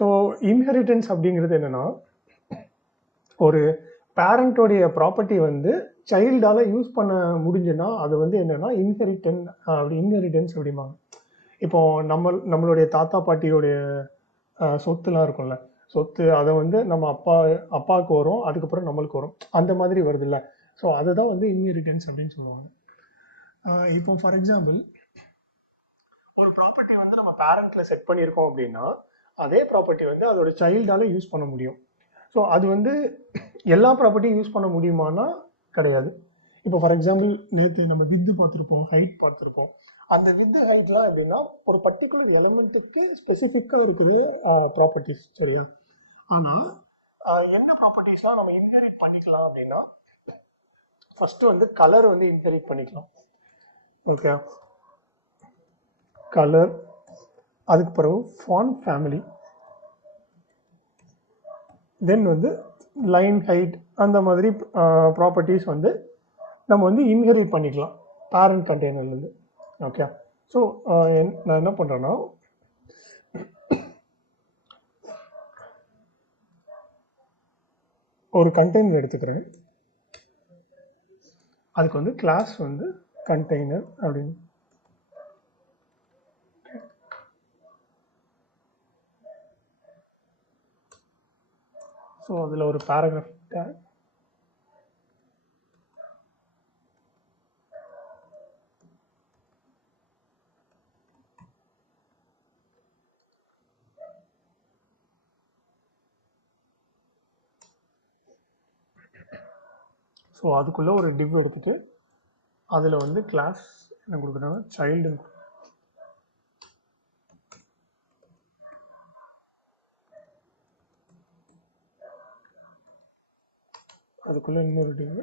So inheritance அப்படிங்கிறது என்னென்னா, ஒரு பேரண்ட்டோடைய ப்ராப்பர்ட்டி வந்து சைல்டால் யூஸ் பண்ண முடிஞ்சுன்னா அது வந்து என்னென்னா இன்ஹெரிட்டன்ஸ் அப்படிம்பாங்க. இப்போது நம்மளுடைய தாத்தா பாட்டியோடைய சொத்துலாம் இருக்கும்ல, சொத்து அதை வந்து நம்ம அப்பாவுக்கு வரும், அதுக்கப்புறம் நம்மளுக்கு வரும், அந்த மாதிரி வருது இல்லை. ஸோ அதுதான் வந்து இன்ஹெரிட்டன்ஸ் அப்படின்னு சொல்லுவாங்க. இப்போ ஃபார் எக்ஸாம்பிள், ஒரு ப்ராப்பர்ட்டி வந்து நம்ம பேரண்ட்டில் செட் பண்ணியிருக்கோம் அப்படின்னா அதே ப்ராப்பர்ட்டி வந்து அதோட சைல்டால் யூஸ் பண்ண முடியும். ஸோ அது வந்து எல்லா ப்ராப்பர்ட்டியும் யூஸ் பண்ண முடியுமானா கிடையாது. இப்போ ஃபார் எக்ஸாம்பிள், நேற்று நம்ம வித்து பார்த்துருப்போம், ஹைட் பார்த்துருப்போம். அந்த வித்து ஹைட்லாம் எப்படின்னா ஒரு பர்டிகுலர் எலமெண்ட்டுக்கு ஸ்பெசிஃபிக்காக இருக்கிற ப்ராப்பர்ட்டிஸ், சரியா? ஆனால் என்ன ப்ராப்பர்ட்டிஸ்லாம் நம்ம இன்ஹெரிட் பண்ணிக்கலாம் அப்படின்னா, ஃபஸ்ட்டு வந்து கலர் வந்து இன்ஹெரிட் பண்ணிக்கலாம். ஓகே, கலர், அதுக்கு பிறகு ஃபாண்ட் ஃபேமிலி, தென் வந்து லைன், ஹைட், அந்த மாதிரி ப்ராப்பர்ட்டிஸ் வந்து நம்ம வந்து இன்ஹெரிட் பண்ணிக்கலாம் பேரண்ட் கண்டெய்னர்லேருந்து. ஓகே, ஸோ நான் என்ன பண்ணுறேன்னா, ஒரு கண்டெய்னர் எடுத்துக்கிறேன். அதுக்கு வந்து கிளாஸ் வந்து கண்டெய்னர் அப்படின்னு. ஸோ அதில் ஒரு பேராகிராஃப் டேக், ஸோ அதுக்குள்ளே ஒரு டிவ் எடுத்துகிட்டு அதில் வந்து கிளாஸ் என்ன கொடுக்குறாங்க, சைல்டு. அதுக்குள்ளே இன்னொரு டிவ்,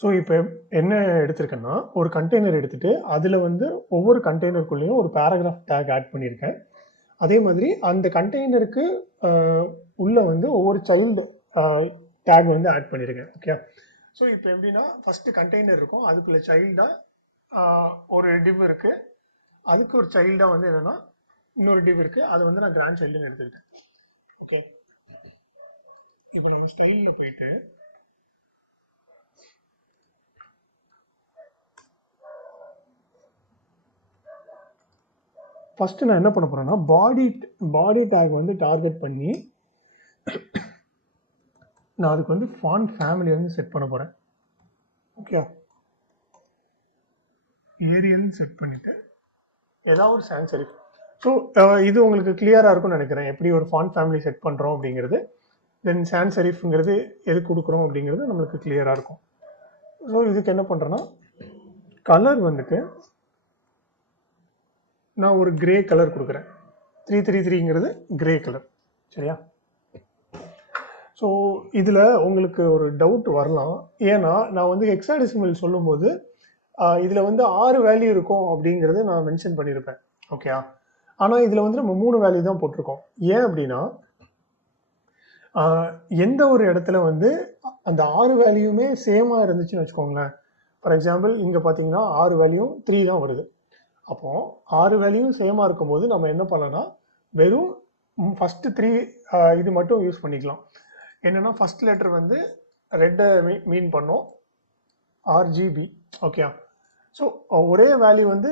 ஸோ இப்போ என்ன எடுத்திருக்கேன்னா, ஒரு கண்டெய்னர் எடுத்துகிட்டு அதில் வந்து ஒவ்வொரு கண்டெய்னருக்குள்ளேயும் ஒரு பேராகிராஃப் டேக் ஆட் பண்ணியிருக்கேன். அதே மாதிரி அந்த கண்டெய்னருக்கு உள்ளே வந்து ஒவ்வொரு சைல்டு டேக் வந்து ஆட் பண்ணியிருக்கேன். ஓகே, ஸோ இப்போ எப்படின்னா, ஃபஸ்ட்டு கண்டெய்னர் இருக்கும், அதுக்குள்ளே சைல்டாக ஒரு டிவ் இருக்குது, அதுக்கு ஒரு சைல்டாக வந்து என்னென்னா இன்னொரு டிவ் இருக்குது, அது வந்து நான் கிராண்ட் சைல்டுன்னு எடுத்துக்கிட்டேன். ஓகே, இப்போ நம்ம ஸ்டைலில் போயிட்டு ஃபஸ்ட்டு நான் என்ன பண்ண போகிறேன்னா, பாடி டேக் வந்து டார்கெட் பண்ணி நான் அதுக்கு வந்து ஃபாண்ட் ஃபேமிலி வந்து செட் பண்ண போகிறேன். ஓகே, ஏரியல் செட் பண்ணிவிட்டு ஏதாவது ஒரு சான்ஸ் செரிஃப். ஸோ இது உங்களுக்கு கிளியராக இருக்கும்னு நினைக்கிறேன், எப்படி ஒரு ஃபாண்ட் ஃபேமிலி செட் பண்ணுறோம் அப்படிங்கிறது. தென் சான்ஸ் செரிஃப்ங்கிறது எது கொடுக்குறோம் அப்படிங்கிறது நம்மளுக்கு கிளியராக இருக்கும். ஸோ இதுக்கு என்ன பண்ணுறேன்னா, கலர் வந்துட்டு நான் ஒரு கிரே கலர் கொடுக்குறேன். 333ங்கிறது கிரே கலர், சரியா? ஸோ இதில் உங்களுக்கு ஒரு டவுட் வரலாம், ஏன்னா நான் வந்து ஹெக்ஸாடெசிமல் சொல்லும்போது இதில் வந்து 6 வேல்யூ இருக்கும் அப்படிங்கிறது நான் மென்ஷன் பண்ணியிருப்பேன். ஓகே, ஆனால் இதில் வந்து நம்ம 3 வேல்யூ தான் போட்டிருக்கோம். ஏன் அப்படின்னா, எந்த ஒரு இடத்துல வந்து அந்த 6 வேல்யூமே சேமாக இருந்துச்சுன்னு வச்சுக்கோங்களேன். ஃபார் எக்ஸாம்பிள், இங்கே பார்த்தீங்கன்னா 6 வேல்யூ 3 தான் வருது. அப்போது 6 வேல்யூவும் சேமாக இருக்கும்போது நம்ம என்ன பண்ணலாம்னா, வெறும் ஃபஸ்ட்டு 3 இது மட்டும் யூஸ் பண்ணிக்கலாம். என்னென்னா, ஃபஸ்ட் லெட்டர் வந்து ரெட்டை மீன் பண்ணோம், ஆர்ஜிபி. ஓகே, ஸோ ஒரே வேல்யூ வந்து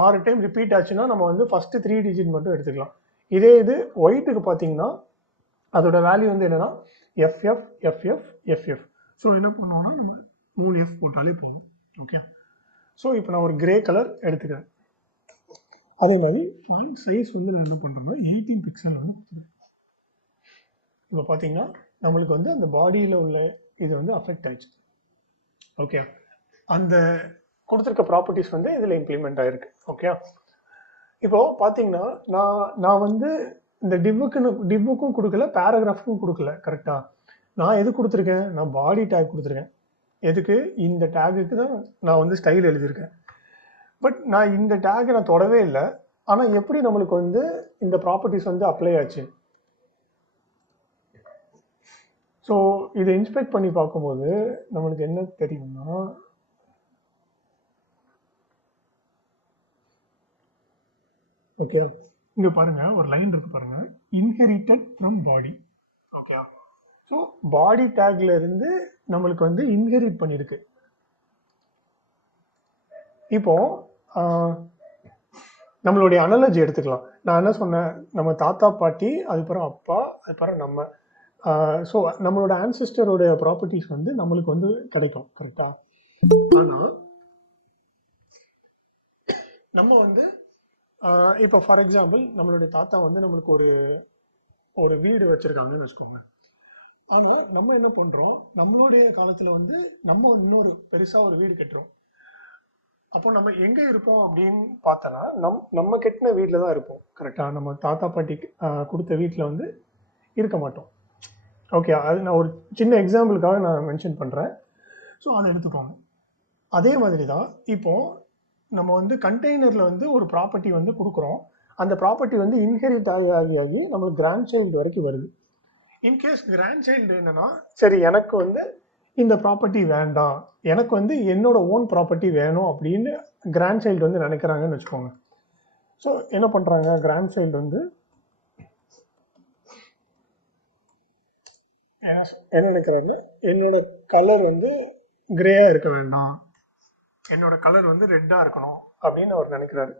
6 டைம் ரிப்பீட் ஆச்சுன்னா நம்ம வந்து ஃபஸ்ட்டு 3 டிஜிட் மட்டும் எடுத்துக்கலாம். இதே இது ஒயிட்டுக்கு பார்த்தீங்கன்னா அதோட வேல்யூ வந்து என்னென்னா எஃப்எஃப் எஃப்எஃப் எஃப்எஃப். ஸோ என்ன பண்ணோம்னா நம்ம 3 எஃப் போட்டாலே போதும். ஓகே, ஸோ இப்போ நான் ஒரு கிரே கலர் எடுத்துக்கிறேன். அதே மாதிரி ஃபாண்ட் சைஸ் வந்து நான் என்ன பண்ணுறேன்னா 18 பிக்சல் வந்து கொடுத்துருக்கேன். இப்போ பார்த்தீங்கன்னா நம்மளுக்கு வந்து அந்த பாடியில் உள்ள இது வந்து அஃபெக்ட் ஆயிடுச்சு. ஓகே, அந்த கொடுத்துருக்க ப்ராப்பர்ட்டிஸ் வந்து இதில் இம்ப்ளிமெண்ட் ஆகிருக்கு. ஓகே, இப்போது பார்த்தீங்கன்னா நான் வந்து இந்த டிவ்வுக்கும் கொடுக்கல, பேராகிராஃபுக்கும் கொடுக்கல. கரெக்டாக நான் எது கொடுத்துருக்கேன், நான் பாடி டேக் கொடுத்துருக்கேன். எதுக்கு, இந்த டேகுக்கு தான் நான் வந்து ஸ்டைல் எழுதியிருக்கேன். பட் நான் இந்த டேக்கை நான் தொடவே இல்லை. ஆனால் எப்படி நம்மளுக்கு வந்து இந்த ப்ராப்பர்ட்டிஸ் வந்து அப்ளை ஆச்சு? ஸோ இதை இன்ஸ்பெக்ட் பண்ணி பார்க்கும்போது நம்மளுக்கு என்ன தெரியும்னா, ஓகே இங்கே பாருங்க ஒரு லைன் இருக்கு பாருங்க, inherited from body. Okay, so body டேக்ல இருந்து நம்மளுக்கு வந்து இன்ஹெரிட் பண்ணியிருக்கு. இப்போ நம்மளுடைய அனாலஜி எடுத்துக்கலாம். நான் என்ன சொன்னேன், நம்ம தாத்தா பாட்டி, அதுக்கப்புறம் அப்பா, அதுக்கப்புறம் நம்ம. ஸோ நம்மளோட ஆன்சிஸ்டரோட ப்ராப்பர்ட்டிஸ் வந்து நம்மளுக்கு வந்து கிடைக்கும், கரெக்டா? ஆனால் நம்ம வந்து இப்போ ஃபார் எக்ஸாம்பிள் நம்மளுடைய தாத்தா வந்து நம்மளுக்கு ஒரு ஒரு வீடு வச்சுருக்காங்கன்னு வச்சுக்கோங்க. ஆனால் நம்ம என்ன பண்ணுறோம், நம்மளுடைய காலத்தில் வந்து நம்ம இன்னொரு பெருசாக ஒரு வீடு கட்டுறோம். அப்போ நம்ம எங்கே இருப்போம் அப்படின்னு பார்த்தோன்னா, நம்ம கட்டின வீட்டில் தான் இருப்போம், கரெக்டாக? நம்ம தாத்தா பாட்டி கொடுத்த வீட்டில் வந்து இருக்க மாட்டோம். ஓகே, அது நான் ஒரு சின்ன எக்ஸாம்பிளுக்காக நான் மென்ஷன் பண்ணுறேன். ஸோ அதை எடுத்துக்கோங்க. அதே மாதிரி தான் இப்போது நம்ம வந்து கண்டெய்னரில் வந்து ஒரு ப்ராப்பர்ட்டி வந்து கொடுக்குறோம். அந்த ப்ராப்பர்ட்டி வந்து இன்ஹெரிட் ஆகி ஆகி ஆகி நம்மளுக்கு கிராண்ட் சைல்டு வரைக்கும் வருது. இன்கேஸ் கிராண்ட் சைல்டு என்னன்னா, சரி எனக்கு வந்து இந்த ப்ராப்பர்ட்டி வேண்டாம், எனக்கு வந்து என்னோட ஓன் ப்ராப்பர்ட்டி வேணும் அப்படின்னு கிராண்ட் சைல்டு வந்து நினைக்கிறாங்கன்னு வச்சுக்கோங்க. ஸோ என்ன பண்ணுறாங்க, கிராண்ட் சைல்டு வந்து என்ன நினைக்கிறாங்க, என்னோட கலர் வந்து கிரேயாக இருக்க வேண்டாம், என்னோட கலர் வந்து ரெட்டாக இருக்கணும் அப்படின்னு அவர் நினைக்கிறாரு.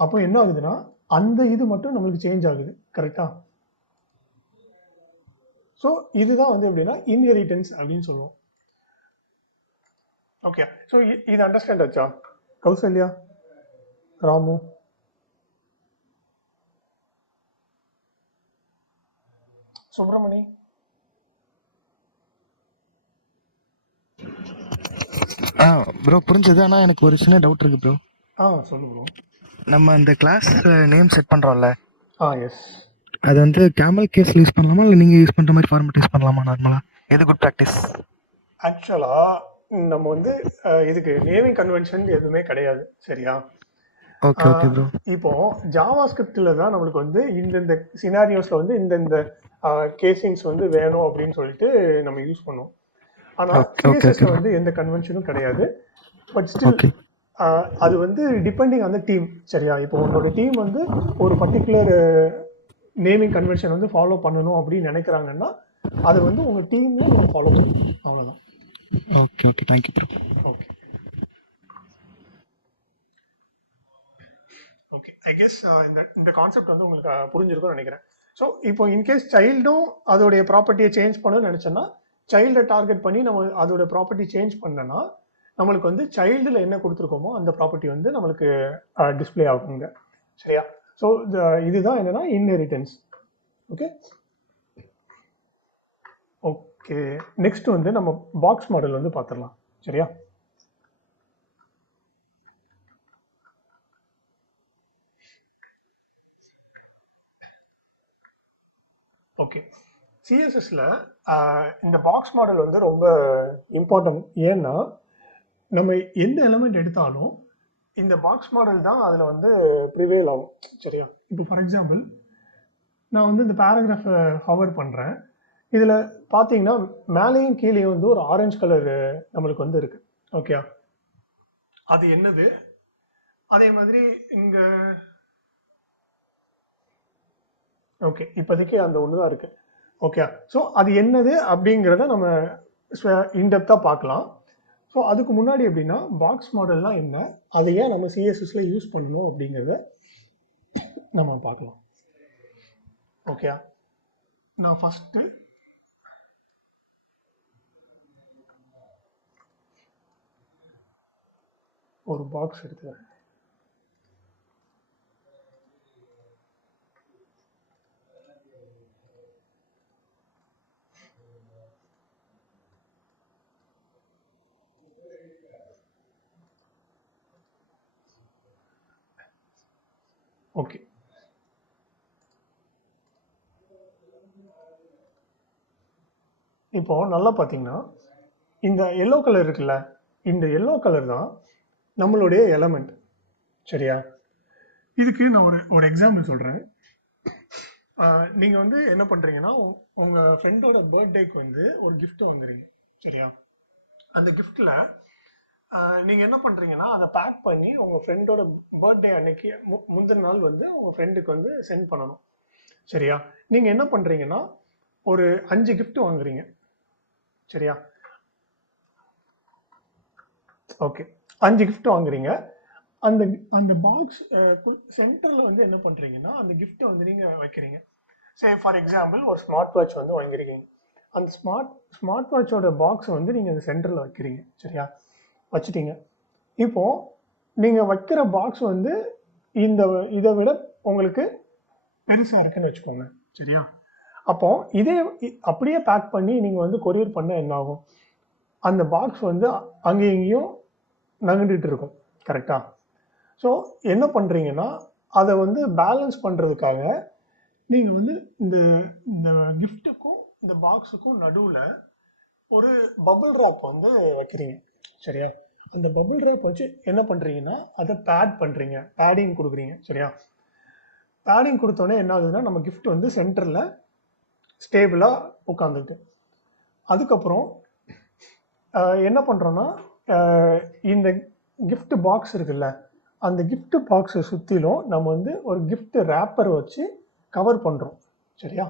அப்போ என்ன ஆகுதுன்னா, அந்த இது மட்டும் நம்மளுக்கு சேஞ்ச் ஆகுது, கரெக்டா? ஸோ இதுதான் வந்து எப்படின்னா இன்ஹெரிட்டன்ஸ் அப்படின்னு சொல்லுவோம். ஓகே, ஸோ இது அண்டர்ஸ்டாண்ட் ஆச்சா கௌசல்யா, ராமு? சுப்பிரமணி? ப்ரோ புரிஞ்சது. ஆனால் எனக்கு ஒரு சின்ன டவுட் இருக்கு ப்ரோ. சொல்லு ப்ரோ. நம்ம அந்த கிளாஸ் நேம் செட் பண்ணுறோம்ல, எஸ். அது வந்து கேமல் கேஸில் யூஸ் பண்ணலாமா, இல்லை நீங்கள் யூஸ் பண்ணுற மாதிரி ஃபார்மேட் யூஸ் பண்ணலாமா நார்மலாக? எது குட் ப்ராக்டிஸ்? ஆக்சுவலாக நம்ம வந்து இதுக்கு நேமிங் கன்வென்ஷன் எதுவுமே கிடையாது, சரியா? Okay okay bro. இப்போ ஜாவா ஸ்கிரிப்டில் தான் நம்மளுக்கு வந்து இந்தந்த சினாரியோஸில் வந்து இந்தந்த கேசிங்ஸ் வந்து வேணும் அப்படின்னு சொல்லிட்டு நம்ம யூஸ் பண்ணுவோம். ஆனால் சிஎஸ்எஸ்ல வந்து எந்த கன்வென்ஷனும் கிடையாது. பட் ஸ்டில் அது வந்து டிபெண்டிங் ஆன் த டீம், சரியா? இப்போ உங்களோட டீம் வந்து ஒரு பர்டிகுலர் நேமிங் கன்வென்ஷன் வந்து ஃபாலோ பண்ணணும் அப்படின்னு நினைக்கிறாங்கன்னா அதை வந்து உங்கள் டீமில் நீங்கள் ஃபாலோ பண்ணணும், அவ்வளோதான். Okay okay, thank you bro. Okay okay, I guess இந்த கான்செப்ட் வந்து உங்களுக்கு புரிஞ்சிருக்கும்னு நினைக்கிறேன். ஸோ இப்போ இன்கேஸ் சைல்டும் அதோடைய ப்ராப்பர்ட்டியை சேஞ்ச் பண்ணணும்னு நினச்சோன்னா, சைல்டை டார்கெட் பண்ணி நம்ம அதோட ப்ராப்பர்ட்டி சேஞ்ச் பண்ணனா நம்மளுக்கு வந்து சைல்டில் என்ன கொடுத்துருக்கோமோ அந்த ப்ராப்பர்ட்டி வந்து நம்மளுக்கு டிஸ்பிளே ஆகுங்க, சரியா? ஸோ இதுதான் என்னன்னா இன்ஹெரிட்டன்ஸ். ஓகே ஓகே, நெக்ஸ்ட் வந்து நம்ம பாக்ஸ் மாடல் வந்து பார்த்துடலாம், சரியா? ஓகே, சிஎஸ்எஸ்ல இந்த பாக்ஸ் மாடல் வந்து ரொம்ப இம்பார்ட்டன்ட். ஏன்னா நம்ம எந்த எலமெண்ட் எடுத்தாலும் இந்த பாக்ஸ் மாடல் தான் அதில் வந்து ப்ரிவேல் ஆகும், சரியா? இப்போ ஃபார் எக்ஸாம்பிள் நான் வந்து இந்த பேராகிராஃபை ஹவர் பண்ணுறேன். இதில் பார்த்தீங்கன்னா மேலேயும் கீழேயும் வந்து ஒரு ஆரஞ்சு கலர் நம்மளுக்கு வந்து இருக்கு, ஓகே? அது என்னது? அதே மாதிரி இங்கே ஓகே, இப்போதைக்கு அந்த ஒன்று தான் இருக்கு, ஓகே? ஸோ அது என்னது அப்படிங்கிறத நம்ம இன்டெப்த்தாக பார்க்கலாம். ஸோ அதுக்கு முன்னாடி எப்படின்னா பாக்ஸ் மாடல்லாம் என்ன, அதை ஏன் நம்ம சிஎஸ்எஸ்ல யூஸ் பண்ணணும் அப்படிங்கிறத நம்ம பார்க்கலாம், ஓகே? நான் ஃபஸ்ட்டு ஒரு பாக்ஸ் எடுத்துக்கிறேன். ஓகே, இப்போ நல்லா பார்த்தீங்கன்னா இந்த எல்லோ கலர் இருக்குல்ல, இந்த எல்லோ கலர் தான் நம்மளுடைய எலமெண்ட். சரியா? இதுக்கு நான் ஒரு எக்ஸாம்பிள் சொல்கிறேன். நீங்கள் வந்து என்ன பண்ணுறீங்கன்னா, உங்கள் ஃப்ரெண்டோட பர்த்டேக்கு வந்து ஒரு gift வாங்குறீங்க. சரியா? அந்த கிஃப்ட்டில் நீங்கள் என்ன பண்ணுறீங்கன்னா, அதை பேக் பண்ணி உங்கள் ஃப்ரெண்டோட பர்த்டே அன்னைக்கு முந்தின நாள் வந்து உங்கள் ஃப்ரெண்டுக்கு வந்து சென்ட் பண்ணணும். சரியா? நீங்கள் என்ன பண்ணுறீங்கன்னா, ஒரு 5 gift வாங்குறீங்க. சரியா? ஓகே, 5 gift வாங்குறீங்க. அந்த அந்த பாக்ஸ் சென்டரில் வந்து என்ன பண்ணுறீங்கன்னா, அந்த கிஃப்ட்டை வந்து நீங்கள் வைக்கிறீங்க. சே ஃபார் எக்ஸாம்பிள் ஒரு ஸ்மார்ட் வாட்ச் வந்து வாங்கியிருக்கீங்க. அந்த ஸ்மார்ட் வாட்சோட பாக்ஸை வந்து நீங்கள் அந்த சென்டரில் வைக்கிறீங்க. சரியா? வச்சுட்டீங்க. இப்போ நீங்கள் வைக்கிற பாக்ஸ் வந்து இதை விட உங்களுக்கு பெருசாக இருக்குன்னு வச்சுக்கோங்க. சரியா? அப்போ இதே அப்படியே பேக் பண்ணி நீங்கள் வந்து கொரியர் பண்ண என்ன ஆகும்? அந்த பாக்ஸ் வந்து அங்கேயும் இங்கேயும் நகண்டுட்டு இருக்கும். கரெக்டா? ஸோ என்ன பண்ணுறீங்கன்னா, அதை வந்து பேலன்ஸ் பண்ணுறதுக்காக நீங்கள் வந்து இந்த இந்த கிஃப்ட்டுக்கும் இந்த பாக்ஸுக்கும் நடுவில் ஒரு பபிள் ராப் வந்து வைக்கிறீங்க. சரியா? அந்த பபிள் ராப் வச்சு என்ன பண்ணுறீங்கன்னா, அதை பேட் பண்ணுறீங்க, பேடிங் கொடுக்குறீங்க. சரியா? பேடிங் கொடுத்தோன்னே என்ன ஆகுதுன்னா, நம்ம கிஃப்ட் வந்து சென்டரில் ஸ்டேபிளாக உட்காந்துருக்கு. அதுக்கப்புறம் என்ன பண்ணுறோன்னா, இந்த gift பாக்ஸ் இருக்குல்ல, அந்த gift பாக்ஸை சுற்றிலும் நம்ம வந்து ஒரு gift ரேப்பர் வச்சு கவர் பண்ணுறோம். சரியா?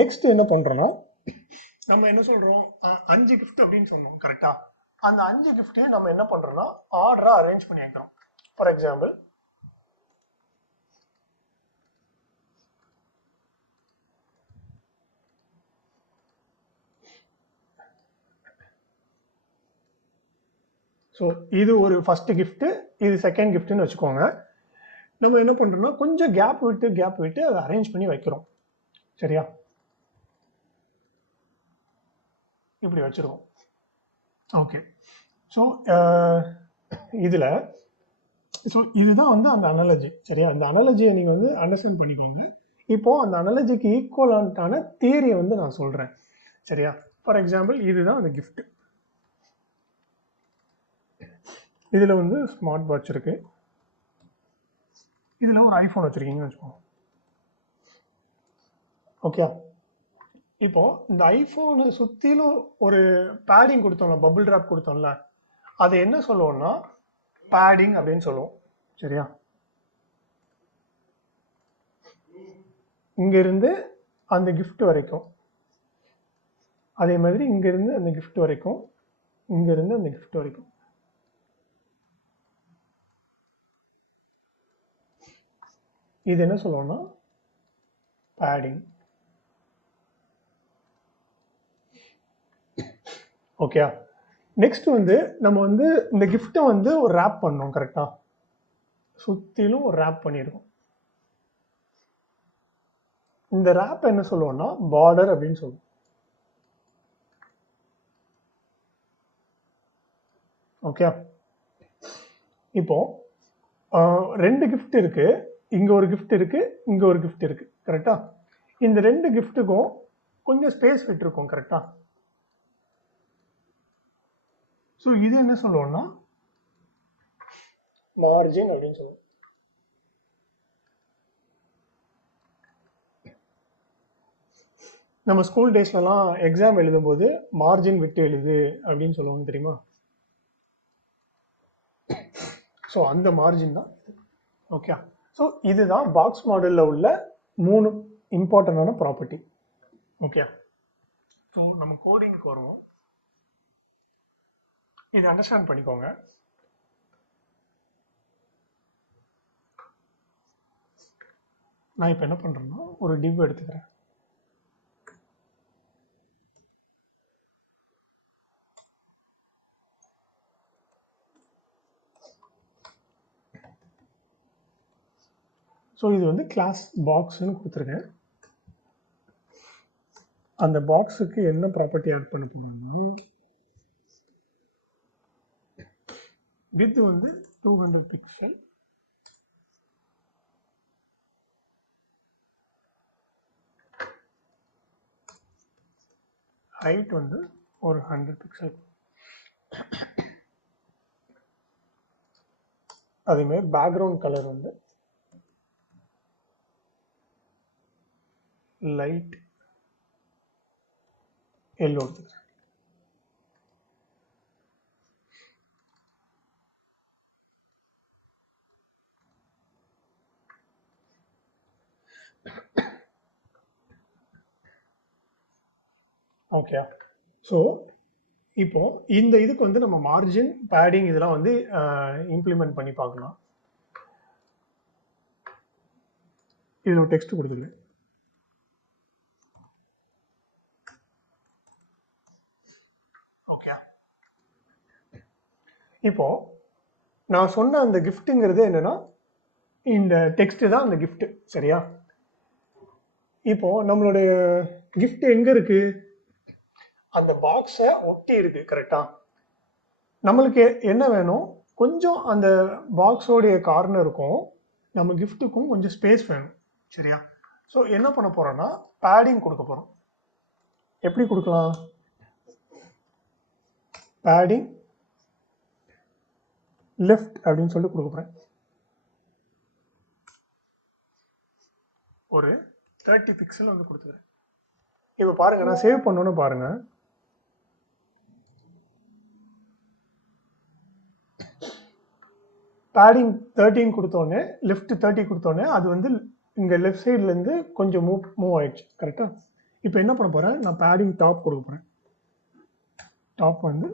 நெக்ஸ்ட் என்ன பண்ணுறோன்னா, நம்ம என்ன சொல்கிறோம், 5 gift அப்படின்னு சொன்னோம். கரெக்டா? அந்த 5 கிஃப்ட்டையும் நம்ம என்ன பண்ணுறோன்னா, ஆர்டராக அரேஞ்ச் பண்ணி வைக்கிறோம். ஃபார் எக்ஸாம்பிள், ஸோ இது ஒரு ஃபர்ஸ்ட் கிஃப்ட்டு, இது செகண்ட் கிஃப்ட்டுன்னு வச்சுக்கோங்க. நம்ம என்ன பண்ணுறோம்னா, கொஞ்சம் கேப் விட்டு அதை அரேஞ்ச் பண்ணி வைக்கிறோம். சரியா? இப்படி வச்சுருக்கோம். ஓகே. ஸோ இதில் இதுதான் வந்து அந்த அனாலஜி. சரியா? அந்த அனாலஜியை நீங்கள் வந்து அண்டர்ஸ்டாண்ட் பண்ணிக்கோங்க. இப்போது அந்த அனாலஜிக்கு ஈக்குவலான தியரியை வந்து நான் சொல்கிறேன். சரியா? ஃபார் எக்ஸாம்பிள், இதுதான் அந்த கிஃப்ட். இதில் வந்து ஸ்மார்ட் வாட்ச் இருக்கு, இதில் ஒரு ஐஃபோன் வச்சுருக்கீங்கன்னு வச்சுக்கோங்க. ஓகே. இப்போ இந்த ஐஃபோனை சுற்றிலும் ஒரு பேடிங் கொடுத்தோம்ல, பபிள் ட்ராப் கொடுத்தோம்ல, அதை என்ன சொல்லுவோம்னா பேடிங் அப்படின்னு சொல்லுவோம். சரியா? இங்கிருந்து அந்த கிஃப்ட் வரைக்கும், அதே மாதிரி இங்கிருந்து அந்த கிஃப்ட் வரைக்கும், இங்கிருந்து அந்த கிஃப்ட் வரைக்கும். இது என்ன சொல்லுவோம்னா பேடிங். ஓகே. நெக்ஸ்ட் வந்து நம்ம வந்து இந்த கிஃப்ட்டை வந்து ஒரு ரேப் பண்ணோம். கரெக்டா? சுற்றிலும் ஒரு ரேப் பண்ணியிருக்கோம். இந்த ரேப் என்ன சொல்லுவோம்னா பார்டர் அப்படின்னு சொல்லுவோம். ஓகே. இப்போ 2 கிஃப்ட் இருக்கு, இங்க ஒரு கிஃப்ட் இருக்கு, இங்க ஒரு கிஃப்ட் இருக்கு. கரெக்டா? இந்த 2 கிஃப்ட்டுக்கும் கொஞ்சம் ஸ்பேஸ் விட்டுருக்கோம். கரெக்டா? ஸோ இது என்ன சொல்லுவோம்னா மார்ஜின் அப்படின்னு சொல்லுவோம். நம்ம ஸ்கூல் டேஸ்லலாம் எக்ஸாம் எழுதும்போது மார்ஜின் விட்டு எழுது அப்படின்னு சொல்லுவாங்க, தெரியுமா? ஸோ அந்த மார்ஜின் தான். ஓகே. ஸோ இதுதான் பாக்ஸ் மாடலில் உள்ள 3 இம்பார்ட்டண்டான ப்ராப்பர்ட்டி. ஓகே. ஸோ நம்ம கோடிங்க்கு வருவோம். இதை அண்டர்ஸ்டாண்ட் பண்ணிக்கோங்க. நான் இப்போ என்ன பண்ணுறேன்னா ஒரு டிவ் எடுத்துக்கிறேன். ஸோ இது வந்து கிளாஸ் பாக்ஸ்ன்னு கொடுத்துருக்கேன். அந்த பாக்ஸுக்கு என்ன ப்ராப்பர்ட்டி ஆட் பண்ண போகிறோம்னா வித் வந்து 200 பிக்சல், ஹைட் வந்து ஒரு 100 பிக்சல். அதேமாதிரி பேக்ரவுண்ட் கலர் வந்து லைட் எல்லோ எடுத்துக்கிறேன். ஓகே. ஸோ இப்போ இந்த இதுக்கு வந்து நம்ம மார்ஜின் பேடிங் இதெல்லாம் வந்து இம்ப்ளிமெண்ட் பண்ணி பார்க்கலாம். இதில் ஒரு டெக்ஸ்ட் கொடுத்துருக்கேன். ஓகே. இப்போ நான் சொன்ன அந்த கிஃப்ட்டுங்கிறது என்னன்னா இந்த டெக்ஸ்ட் தான் அந்த கிஃப்ட். சரியா? இப்போ நம்மளுடைய கிஃப்ட் எங்க இருக்கு? அந்த பாக்ஸை ஒட்டி இருக்கு. கரெக்டா? நம்மளுக்கு என்ன வேணும்? கொஞ்சம் அந்த பாக்ஸோடைய கார்னருக்கும் நம்ம கிஃப்ட்டுக்கும் கொஞ்சம் ஸ்பேஸ் வேணும். சரியா? ஸோ என்ன பண்ண போறோம்னா பேடிங் கொடுக்க போறோம். எப்படி கொடுக்கலாம்? பேடிங் லெஃப்ட் அப்படின்னு சொல்லிட்டு கொடுக்க போறேன். ஒரு 30 பிக்சல் வந்து கொடுத்துக்கிறேன். இப்போ பாருங்க, நான் சேவ் பண்ணணும்னு பாருங்க. பேடிங் 13 கொடுத்தோடனே லெஃப்ட் 30 கொடுத்தோடனே அது வந்து இங்கே லெஃப்ட் சைட்லேருந்து கொஞ்சம் மூவ் ஆயிடுச்சு. கரெக்டா? இப்போ என்ன பண்ண போகிறேன்? நான் பேடிங் டாப் கொடுக்க போகிறேன். டாப் வந்து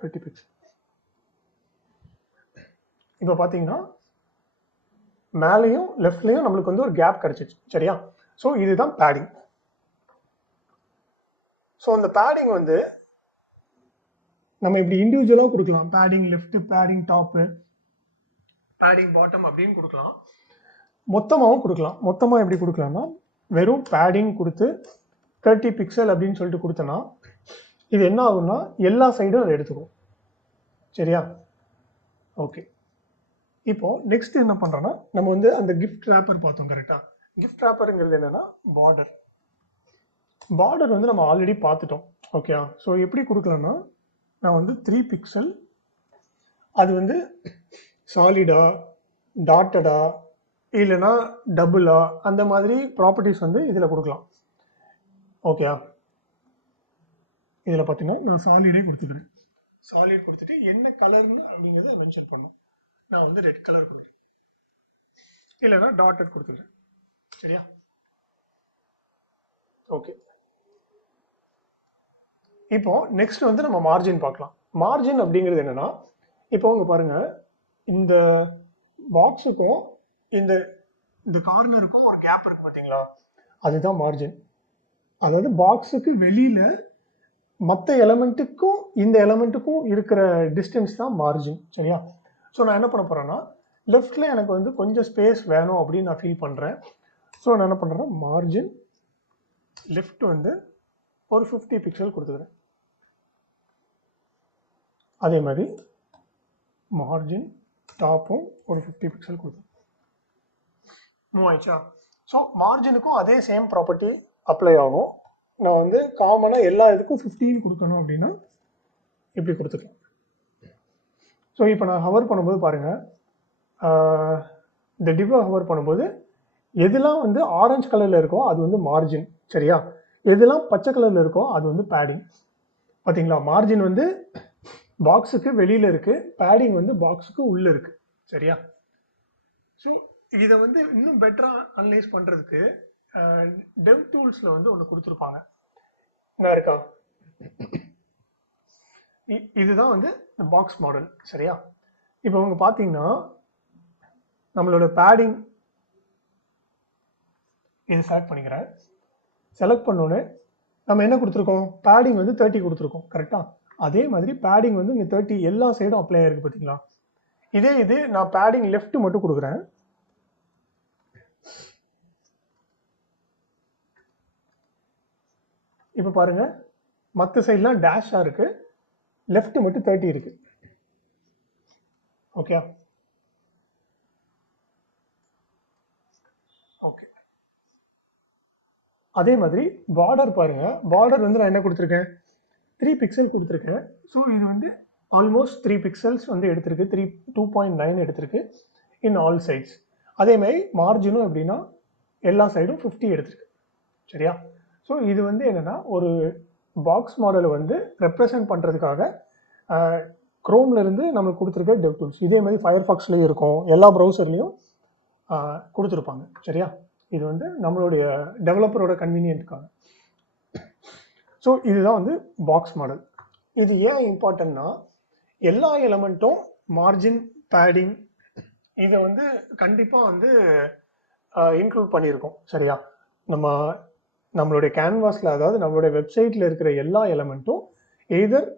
30 பிக்சல். இப்போ பார்த்தீங்கன்னா மேலேயும் லெஃப்ட்லேயும் நம்மளுக்கு வந்து ஒரு கேப் கிடைச்சிச்சு. சரியா? ஸோ இதுதான் பேடிங். ஸோ அந்த பேடிங் வந்து நம்ம இப்படி இண்டிவிஜுவலாக கொடுக்கலாம். Padding left, padding top, padding bottom அப்படின்னு கொடுக்கலாம். மொத்தமாகவும் கொடுக்கலாம். மொத்தமாக எப்படி கொடுக்கலாம்னா வெறும் பேடிங் கொடுத்து 30 பிக்சல் அப்படின்னு சொல்லிட்டு கொடுத்தனா இது என்ன ஆகும்னா எல்லா சைடும் அதை எடுத்துக்கும். சரியா? ஓகே. இப்போ நெக்ஸ்ட் என்ன பண்ணுறோன்னா நம்ம வந்து அந்த கிஃப்ட் ரேப்பர் பார்த்தோம். கரெக்டாக? கிஃப்ட் ரேப்பருங்கிறது என்னென்னா பார்டர். பார்டர் வந்து நம்ம ஆல்ரெடி பார்த்துட்டோம். ஓகே. ஸோ எப்படி கொடுக்கலாம்னா நான் வந்து 3 பிக்சல், அது வந்து சாலிடா, டாட்டடா, இல்லைன்னா டபுளா, அந்த மாதிரி ப்ராப்பர்ட்டிஸ் வந்து இதில் கொடுக்கலாம். ஓகே. இதில் பார்த்தீங்கன்னா நான் சாலிடே கொடுத்துக்கிறேன். சாலிட் கொடுத்துட்டு என்ன கலர்னு அப்படிங்கிறத மென்ஷன் பண்ணோம். நான் வந்து ரெட் கலர் கொடுக்குறேன், இல்லைன்னா டாட்டட் கொடுத்துக்கிறேன். சரியா? ஓகே. இப்போ நெக்ஸ்ட் வந்து நம்ம மார்ஜின் பார்க்கலாம். மார்ஜின் அப்படிங்கிறது என்னன்னா இப்போ உங்க பாருங்க, இந்த பாக்ஸுக்கும் இந்த இந்த கார்னருக்கும் ஒரு கேப் இருக்கு பார்த்தீங்களா? அதுதான் மார்ஜின். அதாவது பாக்ஸுக்கு வெளியில மற்ற எலமெண்ட்டுக்கும் இந்த எலமெண்ட்டுக்கும் இருக்கிற டிஸ்டன்ஸ் தான் மார்ஜின். சரியா? ஸோ நான் என்ன பண்ண போறேன்னா லெஃப்ட்ல எனக்கு வந்து கொஞ்சம் ஸ்பேஸ் வேணும் அப்படின்னு நான் ஃபீல் பண்றேன். ஸோ நான் என்ன பண்றேன்னா மார்ஜின் லெஃப்ட் வந்து ஒரு 50 பிக்சல் கொடுத்துக்கிறேன். அதே மாதிரி மார்ஜின் டாப்பும் ஒரு 50 பிக்சல் கொடுத்து மூவ் ஆயிடுச்சா? ஸோ மார்ஜினுக்கும் அதே சேம் ப்ராப்பர்ட்டி அப்ளை ஆகும். நான் வந்து காமனாக எல்லா இதுக்கும் 15 கொடுக்கணும் அப்படின்னா இப்படி கொடுத்துக்கலாம். ஸோ இப்போ நான் ஹவர் பண்ணும்போது பாருங்கள், இந்த டிவ்வை ஹவர் பண்ணும்போது எதெல்லாம் வந்து ஆரஞ்சு கலரில் இருக்கோ அது வந்து மார்ஜின். சரியா? எதெல்லாம் பச்சை கலரில் இருக்கோ அது வந்து பேடிங். பார்த்தீங்களா? மார்ஜின் வந்து பாக்ஸுக்கு வெளியில் இருக்குது, பேடிங் வந்து பாக்ஸுக்கு உள்ளே இருக்குது. சரியா? ஸோ இதை வந்து இன்னும் பெட்டராக அனலைஸ் பண்ணுறதுக்கு டெவ் டூல்ஸில் வந்து ஒன்று கொடுத்துருப்பாங்க. என்ன இருக்கா? இதுதான் வந்து பாக்ஸ் மாடல். சரியா? இப்போ அவங்க பார்த்தீங்கன்னா நம்மளோட பேடிங் இது செலக்ட் பண்ணிக்கிறேன். செலக்ட் பண்ணோன்னே நம்ம என்ன கொடுத்துருக்கோம்? பேடிங் வந்து 30 கொடுத்துருக்கோம். கரெக்டா? அதே மாதிரி பேடிங் வந்து இங்கே 30 எல்லா சைடும் அப்ளை ஆயிருக்கு. பார்த்தீங்களா? இதே இது நான் பேடிங் லெஃப்ட் மட்டும் கொடுக்குறேன். இப்போ பாருங்க, மற்ற சைட்லாம் டேஷாக இருக்கு, லெஃப்ட் மட்டும் 30 இருக்கு. ஓகே. ஓகே. அதே மாதிரி பார்டர் பாருங்க, பார்டர் வந்து நான் என்ன கொடுத்துருக்கேன்? 3 பிக்சல் கொடுத்துருக்கேன். ஸோ இது வந்து ஆல்மோஸ்ட் 3 பிக்சல்ஸ் வந்து எடுத்திருக்கு, 2.9 எடுத்திருக்கு இன் ஆல் சைட்ஸ். அதேமாதிரி மார்ஜினும் எப்படின்னா எல்லா சைடும் 50 எடுத்திருக்கு. சரியா? ஸோ இது வந்து என்னென்னா ஒரு பாக்ஸ் மாடலை வந்து ரெப்ரசன்ட் பண்ணுறதுக்காக குரோம்ல இருந்து நம்மளுக்கு கொடுத்துருக்க டெவ் டூல்ஸ். இதே மாதிரி ஃபயர்ஃபாக்ஸ்லேயும் இருக்கும், எல்லா ப்ரௌசர்லேயும் கொடுத்துருப்பாங்க. சரியா? இது வந்து நம்மளுடைய டெவலப்பரோட கன்வீனியன்ட்டுக்காக. ஸோ இதுதான் வந்து பாக்ஸ் மாடல். இது ஏன் இம்பார்ட்டன்ட்னா எல்லா எலமெண்ட்டும் மார்ஜின், பேடிங் இதை வந்து கண்டிப்பாக வந்து இன்க்ளூட் பண்ணியிருக்கோம். சரியா? நம்மளுடைய கேன்வாஸில், அதாவது நம்மளுடைய வெப்சைட்டில் இருக்கிற எல்லா எலமெண்ட்டும் எய்தர்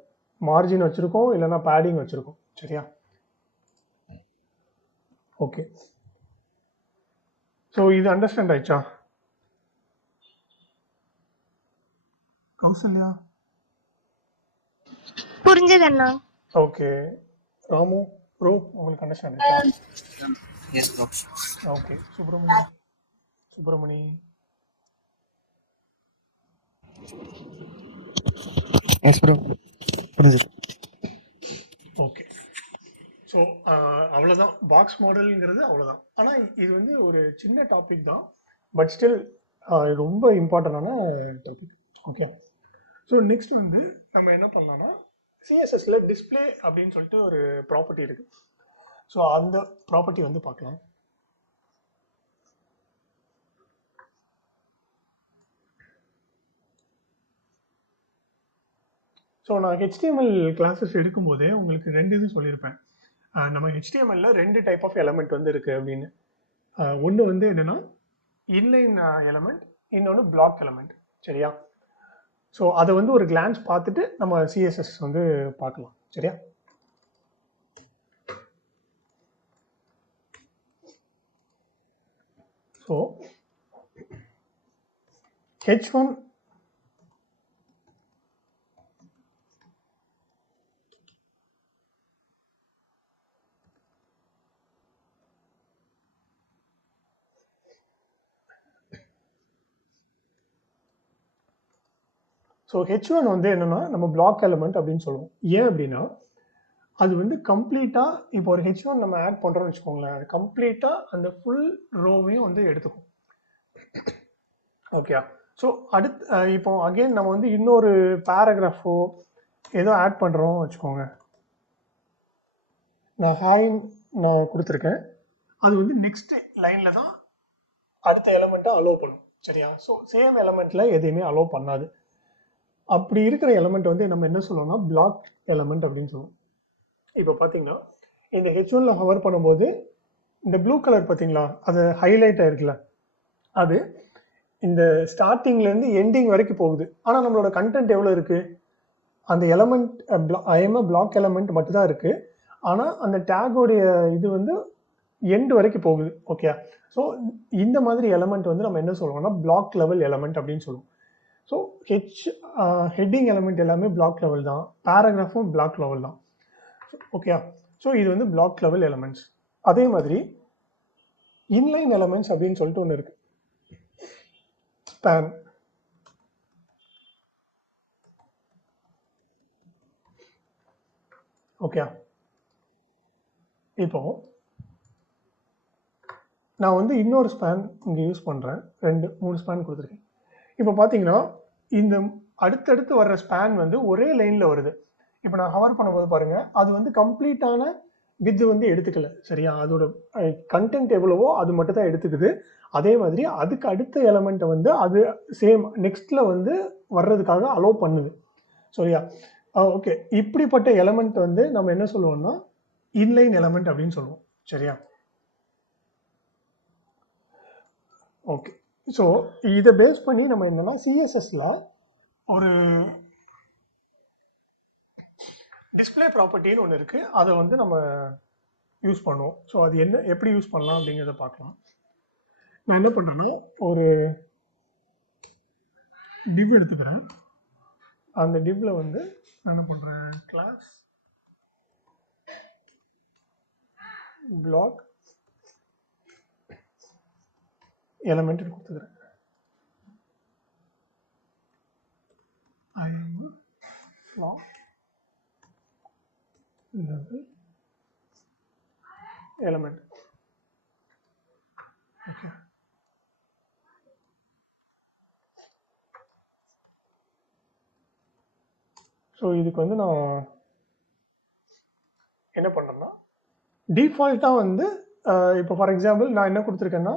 மார்ஜின் வச்சுருக்கோம் இல்லைன்னா பேடிங் வச்சுருக்கோம். சரியா? ஓகே, ஸோ இது அண்டர்ஸ்டாண்ட் ஆயிடுச்சா கௌசல்யா? புரிஞ்சது அண்ணா. ஓகே ராமு ப்ரோ, உங்களுக்கு அண்டர்ஸ்டாண்ட் ஆயிடுச்சா? Yes bro. Okay Subramani yes bro, புரிஞ்சுது. ஓகே, ஸோ அவ்வளோதான் பாக்ஸ் மாடலுங்கிறது, அவ்வளோதான். ஆனால் இது வந்து ஒரு சின்ன டாபிக் தான், பட் ஸ்டில் ரொம்ப இம்பார்ட்டண்டான டாபிக். ஓகே, ஸோ நெக்ஸ்ட் வந்து நம்ம என்ன பண்ணலாம்னா சிஎஸ்எஸ்ல டிஸ்பிளே அப்படின்னு சொல்லிட்டு ஒரு ப்ராப்பர்ட்டி இருக்கு. ஸோ அந்த ப்ராப்பர்ட்டி வந்து பார்க்கலாம். ஸோ நான் ஹெச்டிஎம்எல் கிளாஸஸ் எடுக்கும்போதே உங்களுக்கு 2 இது சொல்லியிருப்பேன். நம்ம ஹெச்டிஎம்எல்ல 2 டைப் ஆஃப் எலமெண்ட் வந்து இருக்குது அப்படின்னு. ஒன்று வந்து என்னென்னா இன்லைன் எலமெண்ட், இன்னொன்று பிளாக் எலமெண்ட். சரியா? ஸோ அதை வந்து ஒரு கிளான்ஸ் பார்த்துட்டு நம்ம சிஎஸ்எஸ் வந்து பார்க்கலாம். சரியா? ஸோ H1 ஸோ H1 வந்து என்னென்னா நம்ம பிளாக் எலமெண்ட் அப்படின்னு சொல்லுவோம். ஏன் அப்படின்னா அது வந்து கம்ப்ளீட்டாக, இப்போ ஒரு H1 நம்ம ஆட் பண்ணுறோம்னு வச்சுக்கோங்களேன், அது கம்ப்ளீட்டாக அந்த ஃபுல் ரோவையும் வந்து எடுத்துக்கும். ஓகே, ஸோ அடுத்து இப்போ அகெயின் நம்ம வந்து இன்னொரு பேராகிராஃபோ ஏதோ ஆட் பண்ணுறோம் வச்சுக்கோங்க. நான் கொடுத்துருக்கேன், அது வந்து நெக்ஸ்ட் லைனில் தான் அடுத்த எலமெண்ட்டை அலோவ் பண்ணும். சரியா? ஸோ சேம் எலமெண்ட்டில் எதையுமே அலோவ் பண்ணாது. அப்படி இருக்கிற எலமெண்ட் வந்து நம்ம என்ன சொல்லுவோம்னா பிளாக் எலமெண்ட் அப்படின்னு சொல்லுவோம். இப்போ பார்த்தீங்கன்னா இந்த H1ல ஹவர் பண்ணும்போது இந்த ப்ளூ கலர் பார்த்தீங்களா, அது ஹைலைட் ஆயிருக்குல்ல, அது இந்த ஸ்டார்டிங்லேருந்து எண்டிங் வரைக்கும் போகுது. ஆனால் நம்மளோட கண்டென்ட் எவ்வளோ இருக்குது, அந்த எலமெண்ட் ஐஎம்ஏ பிளாக் எலமெண்ட் மட்டும்தான் இருக்குது. ஆனால் அந்த டேகோடைய இது வந்து எண்டு வரைக்கும் போகுது. ஓகே, ஸோ இந்த மாதிரி எலமெண்ட் வந்து நம்ம என்ன சொல்லுவோம்னா பிளாக் லெவல் எலமெண்ட் அப்படின்னு சொல்லுவோம். ஸோ ஹெட்டிங் எலமெண்ட் எல்லாமே பிளாக் லெவல் தான், பேராகிராஃபும் பிளாக் லெவல் தான். ஓகே, ஸோ இது வந்து பிளாக் லெவல் எலமெண்ட்ஸ். அதே மாதிரி இன்லைன் எலமெண்ட்ஸ் அப்படின்னு சொல்லிட்டு ஒன்று இருக்கு, ஸ்பேன். ஓகே, இப்போ நான் வந்து இன்னொரு ஸ்பேன் இங்கே யூஸ் பண்ணுறேன், 2-3 ஸ்பேன் கொடுத்துருக்கேன். இப்போ பார்த்தீங்கன்னா இந்த அடுத்தடுத்து வர்ற ஸ்பேன் வந்து ஒரே லைனில் வருது. இப்போ நான் ஹவர் பண்ணும்போது பாருங்கள், அது வந்து கம்ப்ளீட்டான வித் வந்து எடுத்துக்கல. சரியா? அதோட கண்டென்ட் எவ்வளவோ அது மட்டும் தான் எடுத்துக்குது. அதே மாதிரி அதுக்கு அடுத்த எலமெண்ட்டை வந்து அது சேம் நெக்ஸ்ட்டில் வந்து வர்றதுக்காக அலோவ் பண்ணுது. சரியா? ஓகே, இப்படிப்பட்ட எலமெண்ட் வந்து நம்ம என்ன சொல்லுவோம்னா இன்லைன் எலமெண்ட் அப்படின்னு சொல்லுவோம். சரியா? ஓகே, ஸோ இதை பேஸ் பண்ணி நம்ம என்னன்னா சிஎஸ்எஸ்ல ஒரு டிஸ்பிளே ப்ராப்பர்ட்டின்னு ஒன்று இருக்குது, அதை வந்து நம்ம யூஸ் பண்ணுவோம். ஸோ அது என்ன, எப்படி யூஸ் பண்ணலாம் அப்படிங்கிறத பார்க்கலாம். நான் என்ன பண்ணுறேன்னா ஒரு டிவ் எடுத்துக்கிறேன். அந்த டிவ்ல வந்து நான் என்ன பண்ணுறேன், கிளாஸ் பிளாக் எலமெண்ட் கொடுத்துக்கிறேன். level element. ஓகே, ஸோ இதுக்கு வந்து நான் என்ன பண்ணுறேன்னா டிஃபால்ட்டாக வந்து இப்போ ஃபார் எக்ஸாம்பிள் நான் என்ன கொடுத்துருக்கேன்னா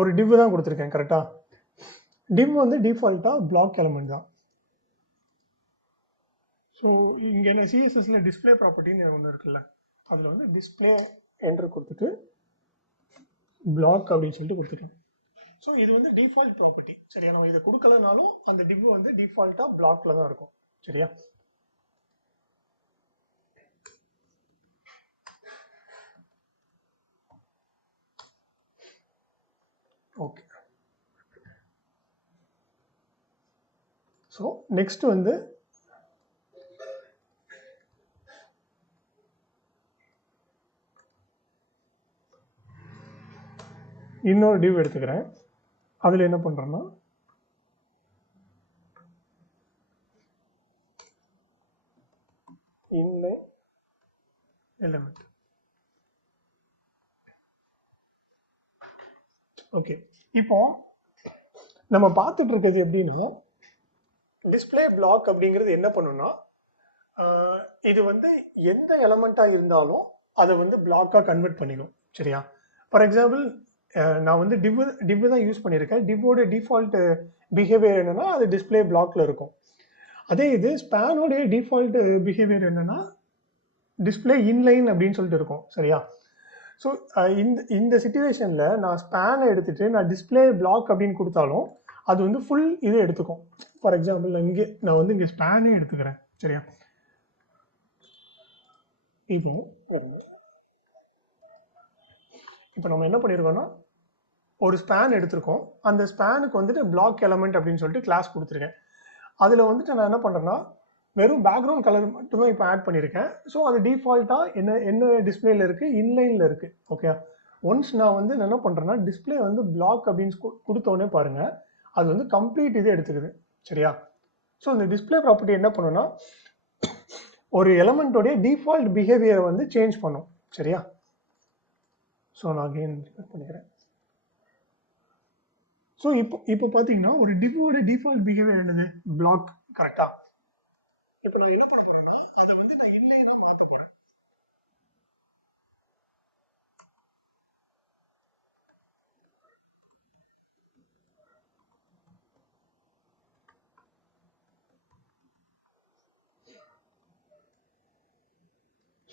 ஒரு div தான் கொடுத்துருக்கேன். கரெக்டாக div வந்து டிஃபால்ட்டாக பிளாக் எலமெண்ட் தான். ஸோ இங்கே என்ன சிஎஸ்எஸ்ல டிஸ்பிளே ப்ராப்பர்ட்டின்னு ஒன்று இருக்குல்ல, அதில் வந்து டிஸ்பிளே என்ட்ரு கொடுத்துட்டு பிளாக் அப்படின்னு சொல்லிட்டு கொடுத்துருக்கேன். ஸோ இது வந்து டிஃபால்ட் ப்ராப்பர்ட்டி. சரியா, நம்ம இதை கொடுக்கலனாலும் அந்த div வந்து டிஃபால்ட்டாக பிளாக்ல தான் இருக்கும். சரியா, ஓகே. ஸோ நெக்ஸ்ட் வந்து இன்னொரு div எடுத்துக்கிறேன். அதில் என்ன பண்ணுறேன்னா inlay element. ஓகே, இப்போ நம்ம பார்த்துட்டு இருக்கிறது எப்படின்னா டிஸ்பிளே பிளாக் அப்படிங்கிறது என்ன பண்ணுன்னா இது வந்து எந்த எலமெண்ட்டாக இருந்தாலும் அதை வந்து பிளாக்காக கன்வெர்ட் பண்ணிடும். சரியா, ஃபார் எக்ஸாம்பிள் நான் வந்து div தான் யூஸ் பண்ணியிருக்கேன். டிவோட டிஃபால்ட் பிஹேவியர் என்னன்னா அது டிஸ்பிளே பிளாக்ல இருக்கும். அதே இது ஸ்பேனோடைய டிஃபால்ட் பிஹேவியர் என்னன்னா டிஸ்பிளே இன்லைன் அப்படின்னு சொல்லிட்டு இருக்கும். சரியா, ஸோ இந்த சுச்சுவேஷனில் நான் ஸ்பேனை எடுத்துட்டு நான் டிஸ்பிளே பிளாக் அப்படின்னு கொடுத்தாலும் அது வந்து ஃபுல் இதை எடுத்துக்கும். ஃபார் எக்ஸாம்பிள் நான் வந்து இங்கே ஸ்பேனே எடுத்துக்கிறேன். சரியா, இப்போ நம்ம என்ன பண்ணியிருக்கோம்னா ஒரு ஸ்பேன் எடுத்திருக்கோம். அந்த ஸ்பேனுக்கு வந்துட்டு பிளாக் எலமெண்ட் அப்படின்னு சொல்லிட்டு கிளாஸ் கொடுத்துருக்கேன். அதில் வந்துட்டு நான் என்ன பண்ணுறேன்னா வெறும் பேக்ரவுண்ட் கலர் மட்டும்தான் இப்போ ஆட் பண்ணியிருக்கேன். ஸோ அது டிஃபால்ட்டாக என்ன டிஸ்பிளேல இருக்குது, இன்லைனில் இருக்குது. ஓகே, ஒன்ஸ் நான் வந்து என்ன பண்ணுறேன்னா டிஸ்பிளே வந்து பிளாக் அப்படின்னு கொடுத்தோடனே பாருங்கள் அது வந்து கம்ப்ளீட் இதை எடுத்துக்குது. சரியா, ஸோ இந்த டிஸ்பிளே ப்ராப்பர்ட்டி என்ன பண்ணுன்னா ஒரு எலமெண்ட்டோடைய டிஃபால்ட் பிஹேவியரை வந்து சேஞ்ச் பண்ணும். சரியா, ஸோ நான் அகெயின் பண்ணிக்கிறேன். ஸோ இப்போ பார்த்தீங்கன்னா ஒரு டிவோட டிஃபால்ட் பிஹேவியர் என்னது, பிளாக். கரெக்டாக, இப்போ நான் என்ன பண்ண போறேன்னா அதை வந்து நான் இன்லைனா மாற்ற போறேன்.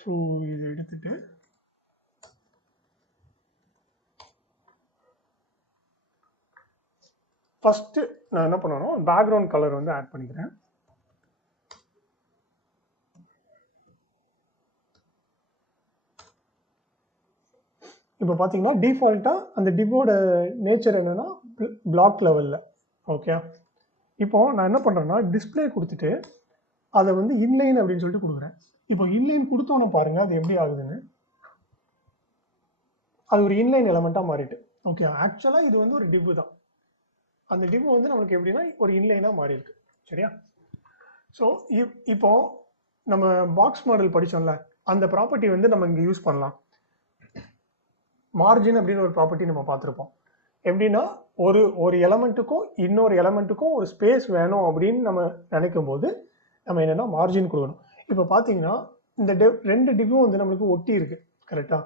ஸோ இதை எடுத்துட்டு ஃபர்ஸ்ட் நான் என்ன பண்ணணும் பேக்ரவுண்ட் கலர் வந்து ஆட் பண்ணிக்கிறேன். இப்போ பார்த்தீங்கன்னா டிஃபால்ட்டாக அந்த டிவோட நேச்சர் என்னன்னா பிளாக் லெவலில். ஓகே, இப்போ நான் என்ன பண்ணுறேன்னா டிஸ்பிளே கொடுத்துட்டு அதை வந்து இன்லைன் அப்படின்னு சொல்லிட்டு கொடுக்குறேன். இப்போ இன்லைன் கொடுத்தோன்னு பாருங்க அது எப்படி ஆகுதுன்னு. அது ஒரு இன்லைன் எலமெண்ட்டாக மாறிட்டு. ஓகே, ஆக்சுவலாக இது வந்து ஒரு div தான். அந்த div வந்து நம்மளுக்கு எப்படின்னா ஒரு இன்லைனாக மாறி இருக்கு. சரியா, ஸோ இப்போ நம்ம பாக்ஸ் மாடல் படித்தோம்ல அந்த ப்ராப்பர்ட்டி வந்து நம்ம இங்கே யூஸ் பண்ணலாம். மார்ஜின் அப்படின்னு ஒரு ப்ராப்பர்ட்டி நம்ம பார்த்துருப்போம். எப்படின்னா ஒரு எலமெண்ட்டுக்கும் இன்னொரு எலமெண்ட்டுக்கும் ஒரு ஸ்பேஸ் வேணும் அப்படின்னு நம்ம நினைக்கும் போது நம்ம என்னென்னா மார்ஜின் கொடுக்கணும். இப்போ பார்த்தீங்கன்னா இந்த ரெண்டு டிவ்வும் வந்து நம்மளுக்கு ஒட்டி இருக்கு. கரெக்டாக,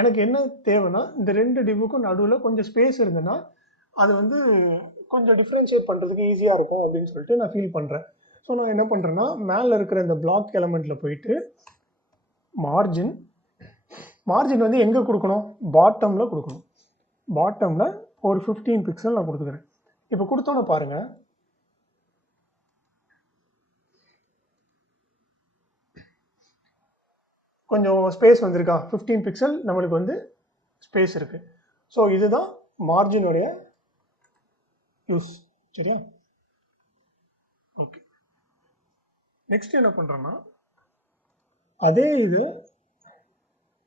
எனக்கு என்ன தேவைன்னா இந்த ரெண்டு டிவ்வுக்கும் நடுவில் கொஞ்சம் ஸ்பேஸ் இருந்ததுன்னா அது வந்து கொஞ்சம் டிஃப்ரென்ஷியேட் பண்ணுறதுக்கு ஈஸியாக இருக்கும் அப்படின்னு சொல்லிட்டு நான் ஃபீல் பண்ணுறேன். ஸோ நான் என்ன பண்ணுறேன்னா மேலே இருக்கிற இந்த பிளாக் எலமெண்ட்டில் போயிட்டு மார்ஜின் வந்து எங்கே கொடுக்கணும், பாட்டமில் கொடுக்கணும். பாட்டமில் ஒரு 15 பிக்சல் நான் கொடுத்துக்கிறேன். இப்போ கொடுத்தோன்னு பாருங்கள் கொஞ்சம் ஸ்பேஸ் வந்திருக்கா, 15 பிக்சல் நம்மளுக்கு வந்து ஸ்பேஸ் இருக்குது. ஸோ இதுதான் மார்ஜினுடைய யூஸ். சரியா, ஓகே. நெக்ஸ்ட் என்ன பண்ணுறேன்னா அதே இது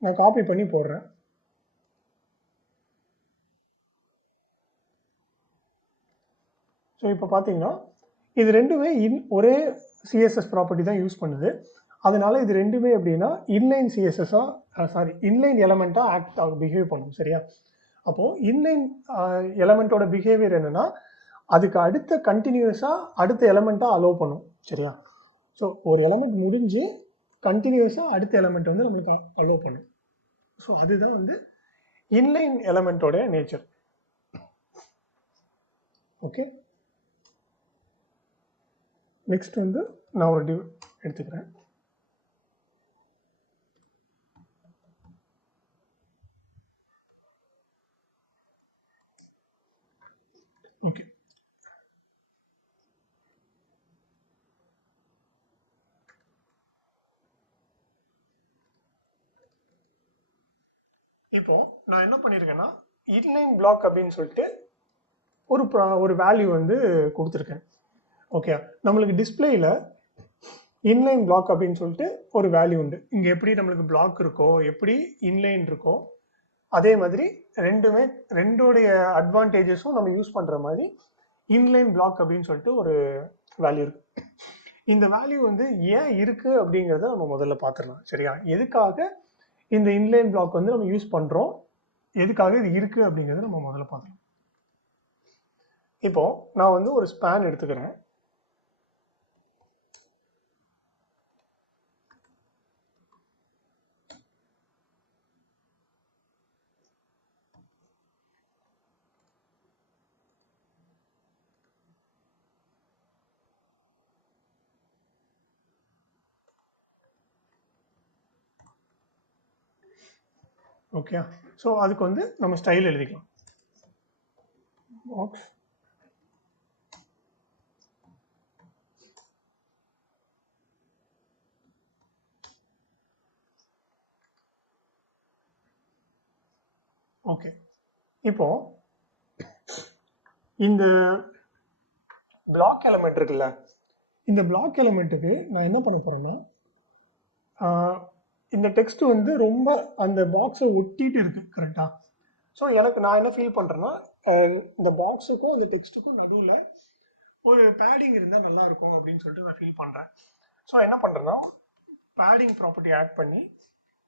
நான் காப்பி பண்ணி போடுறேன். ஸோ இப்போ பார்த்தீங்கன்னா இது ரெண்டுமே ஒரே சிஎஸ்எஸ் ப்ராப்பர்ட்டி தான் யூஸ் பண்ணுது. அதனால இது ரெண்டுமே எப்படின்னா இன்லைன் இன்லைன் எலமெண்ட்டாக ஆக்ட் பிஹேவ் பண்ணும். சரியா? அப்போது இன்லைன் எலமெண்ட்டோட பிஹேவியர் என்னென்னா அதுக்கு அடுத்த கண்டினியூஸாக அடுத்த எலமெண்ட்டாக அலோவ் பண்ணும். சரியா? ஸோ ஒரு எலமெண்ட் முடிஞ்சு கண்டினியூஸாக அடுத்த எலமெண்ட் வந்து நம்மளுக்கு அலோவ் பண்ணும். ஸோ அதுதான் வந்து இன்லைன் எலமெண்ட்டோட நேச்சர். ஓகே, நெக்ஸ்ட் வந்து நான் ஒரு டிவ் எடுத்துக்கிறேன். ஓகே, இப்போ நான் என்ன பண்ணியிருக்கேன்னா இன்லைன் பிளாக் அப்படின்னு சொல்லிட்டு ஒரு வேல்யூ வந்து கொடுத்துருக்கேன். ஓகே, நம்மளுக்கு டிஸ்பிளேயில் இன்லைன் பிளாக் அப்படின்னு சொல்லிட்டு ஒரு வேல்யூ உண்டு. இங்கே எப்படி நம்மளுக்கு பிளாக் இருக்கோ, எப்படி இன்லைன் இருக்கோ, அதே மாதிரி ரெண்டோடைய அட்வான்டேஜஸும் நம்ம யூஸ் பண்ணுற மாதிரி இன்லைன் பிளாக் அப்படின்னு சொல்லிட்டு ஒரு வேல்யூ இருக்கு. இந்த வேல்யூ வந்து ஏன் இருக்கு அப்படிங்கிறத நம்ம முதல்ல பார்த்துடலாம். சரியா? எதுக்காக இந்த இன்லைன் பிளாக் வந்து நம்ம யூஸ் பண்ணுறோம், எதுக்காக இது இருக்கு அப்படிங்கிறத நம்ம முதல்ல பார்த்துக்கலாம். இப்போ நான் வந்து ஒரு ஸ்பேன் எடுத்துக்கிறேன். ஓகே, ஸோ அதுக்கு வந்து நம்ம ஸ்டைல் எழுதிக்கலாம். பாக்ஸ் ஓகே, இப்போ இந்த பிளாக் எலமெண்ட் இருக்குல்ல, இந்த பிளாக் எலமெண்ட்டுக்கு நான் என்ன பண்ண போறேன்னா இந்த டெக்ஸ்ட் வந்து ரொம்ப அந்த பாக்ஸை ஒட்டிட்டு இருக்கு. கரெக்டா? ஸோ நான் என்ன ஃபீல் பண்ணுறேன்னா இந்த பாக்ஸுக்கும் அந்த டெக்ஸ்ட்டுக்கும் நடுவில் ஒரு பேடிங் இருந்தால் நல்லா இருக்கும் அப்படின்னு சொல்லிட்டு நான் ஃபீல் பண்ணுறேன். ஸோ என்ன பண்ணுறேன்னா பேடிங் ப்ராப்பர்ட்டி ஆட் பண்ணி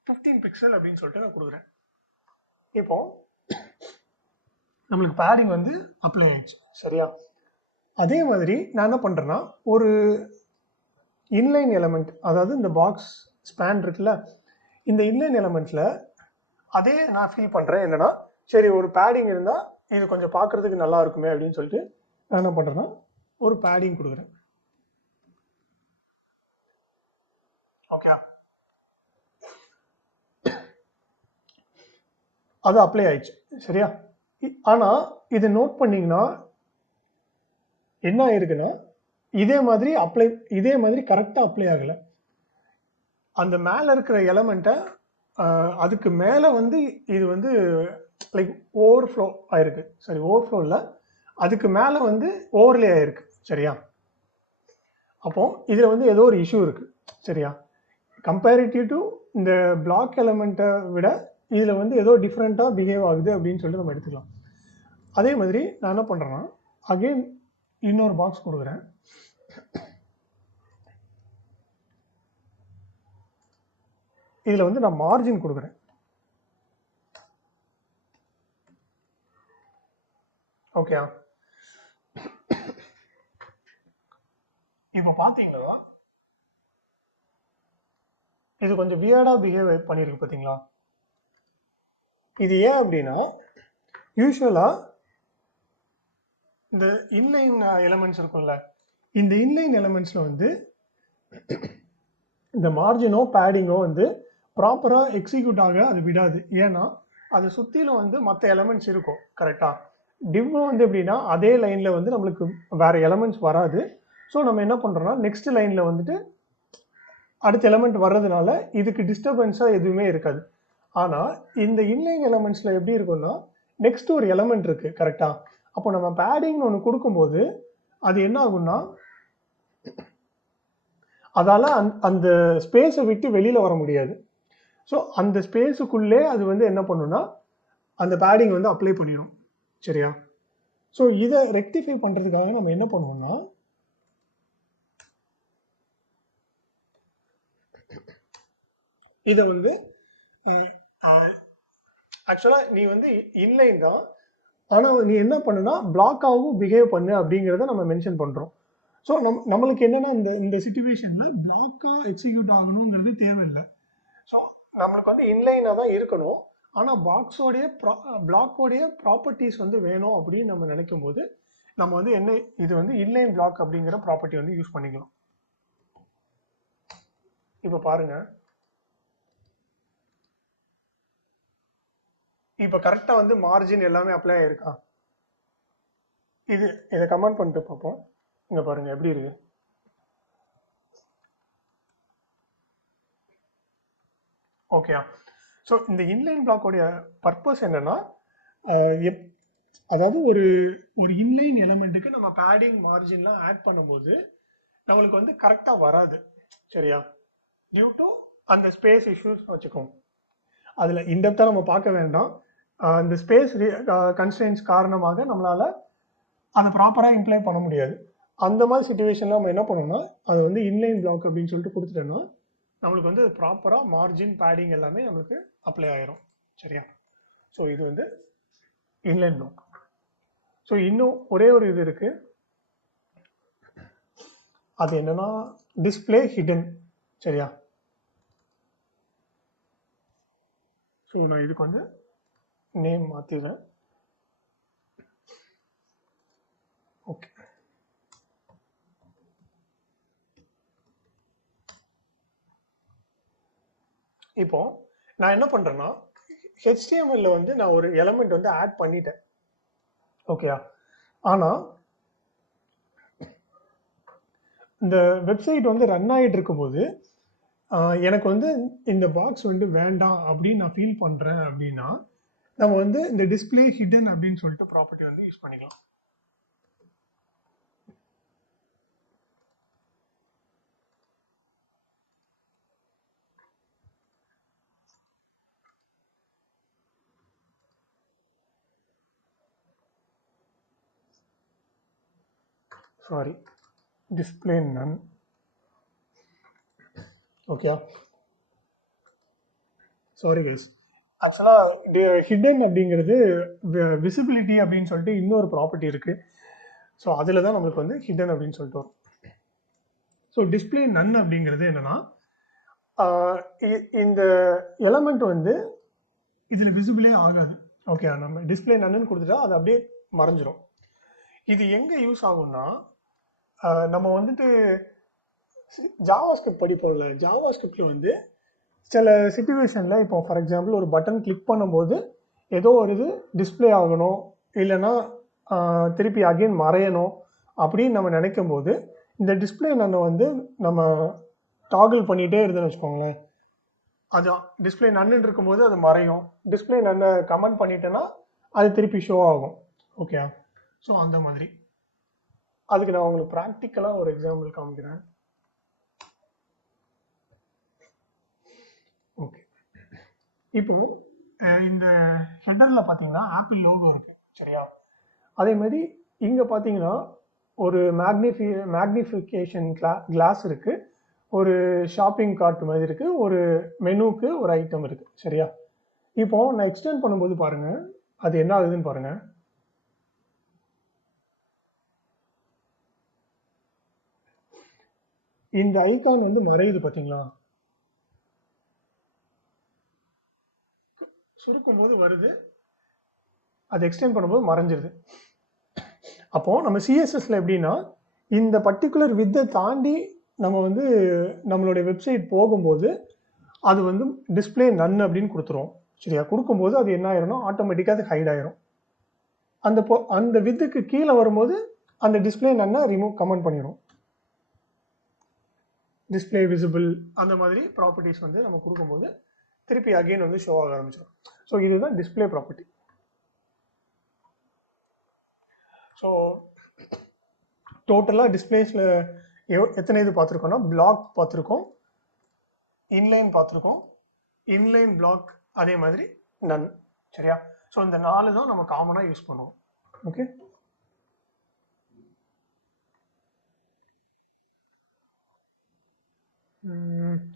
15 பிக்சல் அப்படின்னு சொல்லிட்டு நான் கொடுக்குறேன். இப்போ நம்மளுக்கு பேடிங் வந்து அப்ளை ஆயிடுச்சு. சரியா? அதே மாதிரி நான் என்ன பண்ணுறேன்னா ஒரு இன்லைன் எலமெண்ட், அதாவது இந்த பாக்ஸ் ஸ்பேன் இருக்குல்ல, இந்த இன்லைன் எலமெண்ட்ல அதே நான் ஃபீல் பண்ணுறேன். என்னன்னா சரி ஒரு பேடிங் இருந்தால் இது கொஞ்சம் பார்க்குறதுக்கு நல்லா இருக்குமே அப்படின்னு சொல்லிட்டு நான் என்ன பண்ணுறேன்னா ஒரு பேடிங் கொடுக்குறேன். ஓகே, அது அப்ளை ஆயிடுச்சு. சரியா? ஆனால் இதை நோட் பண்ணிங்கன்னா என்ன ஆயிருக்குன்னா இதே மாதிரி கரெக்டாக அப்ளை ஆகலை. அந்த மேலே இருக்கிற எலமெண்ட்டை அதுக்கு மேலே வந்து இது வந்து லைக் ஓவர்ஃப்ளோ ஆயிருக்கு. சரி, ஓவர்ஃப்ளோ இல்லை, அதுக்கு மேலே வந்து ஓவர்லே ஆயிருக்கு. சரியா? அப்போ இதில் வந்து ஏதோ ஒரு இஷ்யூ இருக்குது. சரியா? கம்பேரிட்டிவ் டு இந்த பிளாக் எலமெண்ட்டை விட இதில் வந்து ஏதோ டிஃப்ரெண்ட்டாக பிஹேவ் ஆகுது அப்படின்னு சொல்லிட்டு நம்ம எடுத்துக்கலாம். அதே மாதிரி நான் என்ன பண்ணுறேன்னா அகெயின் இன்னொரு பாக்ஸ் கொடுக்குறேன். இதில் வந்து நான் மார்ஜின் கொடுக்குறேன். ஓகே, இப்போ பார்த்தீங்கன்னா இது கொஞ்சம் வியர்டாக பிஹேவ் பண்ணியிருக்கு. பார்த்தீங்களா? இது ஏன் அப்படின்னா யூஸ்வலாக இந்த இன்லைன் எலமெண்ட்ஸ் இருக்கும்ல, இந்த இன்லைன் எலமெண்ட்ஸில் வந்து இந்த மார்ஜினோ பேடிங்கோ வந்து ப்ராப்பராக எக்ஸிக்யூட் ஆக அது விடாது. ஏன்னா அது சுற்றிலும் வந்து மற்ற எலமெண்ட்ஸ் இருக்கும். கரெக்டாக? டிவ்வும் வந்து எப்படின்னா அதே லைனில் வந்து நம்மளுக்கு வேறு எலமெண்ட்ஸ் வராது. ஸோ நம்ம என்ன பண்ணுறோன்னா நெக்ஸ்ட் லைனில் வந்துட்டு அடுத்த எலமெண்ட் வர்றதுனால இதுக்கு டிஸ்டர்பன்ஸாக எதுவுமே இருக்காது. ஆனால் இந்த இன்லைன் எலமெண்ட்ஸில் எப்படி இருக்கும்னா நெக்ஸ்ட் ஒரு எலமெண்ட் இருக்குது. கரெக்டாக? அப்போ நம்ம பேடிங்னு ஒன்று கொடுக்கும்போது அது என்ன ஆகும்னா அதால் அந்த ஸ்பேஸை விட்டு வெளியில் வர முடியாது. ஸோ அந்த ஸ்பேஸுக்குள்ளே அது வந்து என்ன பண்ணுன்னா அந்த பேடிங் வந்து அப்ளை பண்ணிடும். சரியா? ஸோ இதை ரெக்டிஃபை பண்ணுறதுக்காக நம்ம என்ன பண்ணுவோம்னா இதை வந்து ஆக்சுவலாக நீ வந்து இன்லைன் தான், ஆனால் நீ என்ன பண்ணுனா பிளாக்காகவும் பிஹேவ் பண்ணு அப்படிங்கிறத நம்ம மென்ஷன் பண்ணுறோம். ஸோ நம்மளுக்கு என்னென்னா இந்த இந்த சுச்சுவேஷனில் பிளாக்காக எக்ஸிக்யூட் ஆகணுங்கிறது தேவையில்லை. ஸோ நம்மளுக்கு வந்து இன்லைனாக தான் இருக்கணும், ஆனால் பிளாக்கோடைய ப்ராப்பர்ட்டிஸ் வந்து வேணும் அப்படின்னு நம்ம நினைக்கும் போது நம்ம வந்து என்ன இது வந்து இன்லைன் பிளாக் அப்படிங்கிற ப்ராப்பர்ட்டி வந்து யூஸ் பண்ணிக்கலாம். இப்போ பாருங்க, இப்போ கரெக்டாக வந்து மார்ஜின் எல்லாமே அப்ளை ஆயிருக்கா? இதை கமெண்ட் பண்ணிட்டு பார்ப்போம். இங்கே பாருங்க எப்படி இருக்கு. ஓகேயா? ஸோ இந்த இன்லைன் பிளாக்கோடைய பர்பஸ் என்னன்னா, அதாவது ஒரு ஒரு இன்லைன் எலமெண்ட்டுக்கு நம்ம பேடிங் மார்ஜின்லாம் ஆட் பண்ணும்போது நம்மளுக்கு வந்து கரெக்டாக வராது, சரியா? டியூ டு அந்த ஸ்பேஸ் இஷ்யூஸ் வச்சுக்கோங்க. அதில் இன்டெப்த்தாக நம்ம பார்க்க வேண்டாம். இந்த ஸ்பேஸ் கன்ஸ்ட்ரெயின்ஸ் காரணமாக நம்மளால் அதை ப்ராப்பராக இம்ப்ளை பண்ண முடியாது. அந்த மாதிரி சுச்சுவேஷனில் நம்ம என்ன பண்ணோம்னா அது வந்து இன்லைன் பிளாக் அப்படின்னு சொல்லிட்டு கொடுத்துட்டோன்னா நம்மளுக்கு வந்து ப்ராப்பராக மார்ஜின் பேடிங் எல்லாமே நம்மளுக்கு அப்ளை ஆயிரும், சரியா? ஸோ இது வந்து இன்லைன் பிளாக். ஸோ இன்னும் ஒரே ஒரு இது இருக்குது, அது என்னன்னா டிஸ்பிளே ஹிடன், சரியா? ஸோ நான் இதுக்கு வந்து நேம் மாற்றிடுறேன். ஓகே, இப்போ நான் என்ன பண்ணுறேன்னா ஹெச்டிஎம்எல்ல வந்து நான் ஒரு எலமெண்ட் வந்து ஆட் பண்ணிட்டேன், ஓகேயா? ஆனால் இந்த வெப்சைட் வந்து ரன் ஆகிட்டு இருக்கும்போது எனக்கு வந்து இந்த பாக்ஸ் வந்து வேண்டாம் அப்படின்னு நான் ஃபீல் பண்ணுறேன் அப்படின்னா நம்ம வந்து இந்த டிஸ்பிளே ஹிடன் அப்படின்னு சொல்லிட்டு ப்ராப்பர்ட்டி வந்து யூஸ் பண்ணிக்கலாம். சாரி, டிஸ்பிளே நன், ஓகே? சாரி கைஸ், ஆக்சுவலாக ஹிடன் அப்படிங்கிறது விசிபிலிட்டி அப்படின்னு சொல்லிட்டு இன்னொரு ப்ராப்பர்ட்டி இருக்குது. ஸோ அதில் தான் நம்மளுக்கு வந்து ஹிடன் அப்படின்னு சொல்லிட்டு வரும். ஸோ டிஸ்பிளே நன் அப்படிங்கிறது என்னன்னா இந்த எலமெண்ட் வந்து இதில் விசிபிளே ஆகாது, ஓகே? நம்ம டிஸ்பிளே நன்னு கொடுத்துட்டா அது அப்படியே மறைஞ்சிரும். இது எங்கே யூஸ் ஆகும்னா நம்ம வந்துட்டு ஜாவா ஸ்கிரிப்ட் படிப்போம்ல, ஜாவா ஸ்கிரிப்டில் வந்து சில சுச்சுவேஷனில் இப்போ ஃபார் எக்ஸாம்பிள் ஒரு பட்டன் கிளிக் பண்ணும்போது ஏதோ ஒரு இது டிஸ்பிளே ஆகணும், இல்லைன்னா திருப்பி அகெயின் மறையணும் அப்படின்னு நம்ம நினைக்கும் போது இந்த டிஸ்பிளே நன்னை வந்து நம்ம டாகிள் பண்ணிகிட்டே இருந்தோம்னு வச்சுக்கோங்களேன், அது டிஸ்பிளே நன்னு இருக்கும்போது அது மறையும், டிஸ்பிளே நன்னை கமெண்ட் பண்ணிட்டேன்னா அது திருப்பி ஷோ ஆகும், ஓகே? ஸோ அந்த மாதிரி அதுக்கு நான் உங்களுக்கு ப்ராக்டிக்கலாக ஒரு எக்ஸாம்பிள் காமிக்கிறேன். ஓகே, இப்போ இந்த ஹெட்டரில் பார்த்தீங்கன்னா ஆப்பிள் லோகோ இருக்குது, சரியா? அதே மாதிரி இங்கே பார்த்தீங்கன்னா ஒரு மேக்னிஃபிகேஷன் கிளாஸ் இருக்குது, ஒரு ஷாப்பிங் கார்ட் மாதிரி இருக்குது, ஒரு மெனுக்கு ஒரு ஐட்டம் இருக்குது, சரியா? இப்போ நான் எக்ஸ்டெண்ட் பண்ணும்போது பாருங்கள் அது என்ன ஆகுதுன்னு பாருங்கள். இந்த ஐகான் வந்து மறையுது பார்த்தீங்களா? சுருக்கும் போது வருது, அது எக்ஸ்டெண்ட் பண்ணும்போது மறைஞ்சிருது. அப்போது நம்ம சிஎஸ்எஸ்ல எப்படின்னா இந்த பர்டிகுலர் வித்தை தாண்டி நம்ம வந்து நம்மளுடைய வெப்சைட் போகும்போது அது வந்து டிஸ்பிளே நன் அப்படின்னு கொடுத்துருவோம், சரியா? கொடுக்கும்போது அது என்ன ஆயிரும்னா ஆட்டோமேட்டிக்காக அது ஹைட் ஆயிரும். அந்த வித்துக்கு கீழே வரும்போது அந்த டிஸ்பிளே நன்னை கமெண்ட் பண்ணிடும், டிஸ்பிளே விசிபிள் அந்த மாதிரி ப்ராப்பர்ட்டிஸ் வந்து நம்ம கொடுக்கும்போது திருப்பி அகெயின் வந்து ஷோ ஆக ஆரம்பிச்சிடும். ஸோ இதுதான் டிஸ்பிளே ப்ராப்பர்ட்டி. ஸோ டோட்டலாக டிஸ்பிளேஸில் எத்தனை இது பார்த்துருக்கோம்னா பிளாக் பார்த்துருக்கோம், இன்லைன் பார்த்துருக்கோம், இன்லைன் பிளாக், அதே மாதிரி நன், சரியா? ஸோ இந்த 4 தான் நம்ம காமனாக யூஸ் பண்ணுவோம், ஓகே?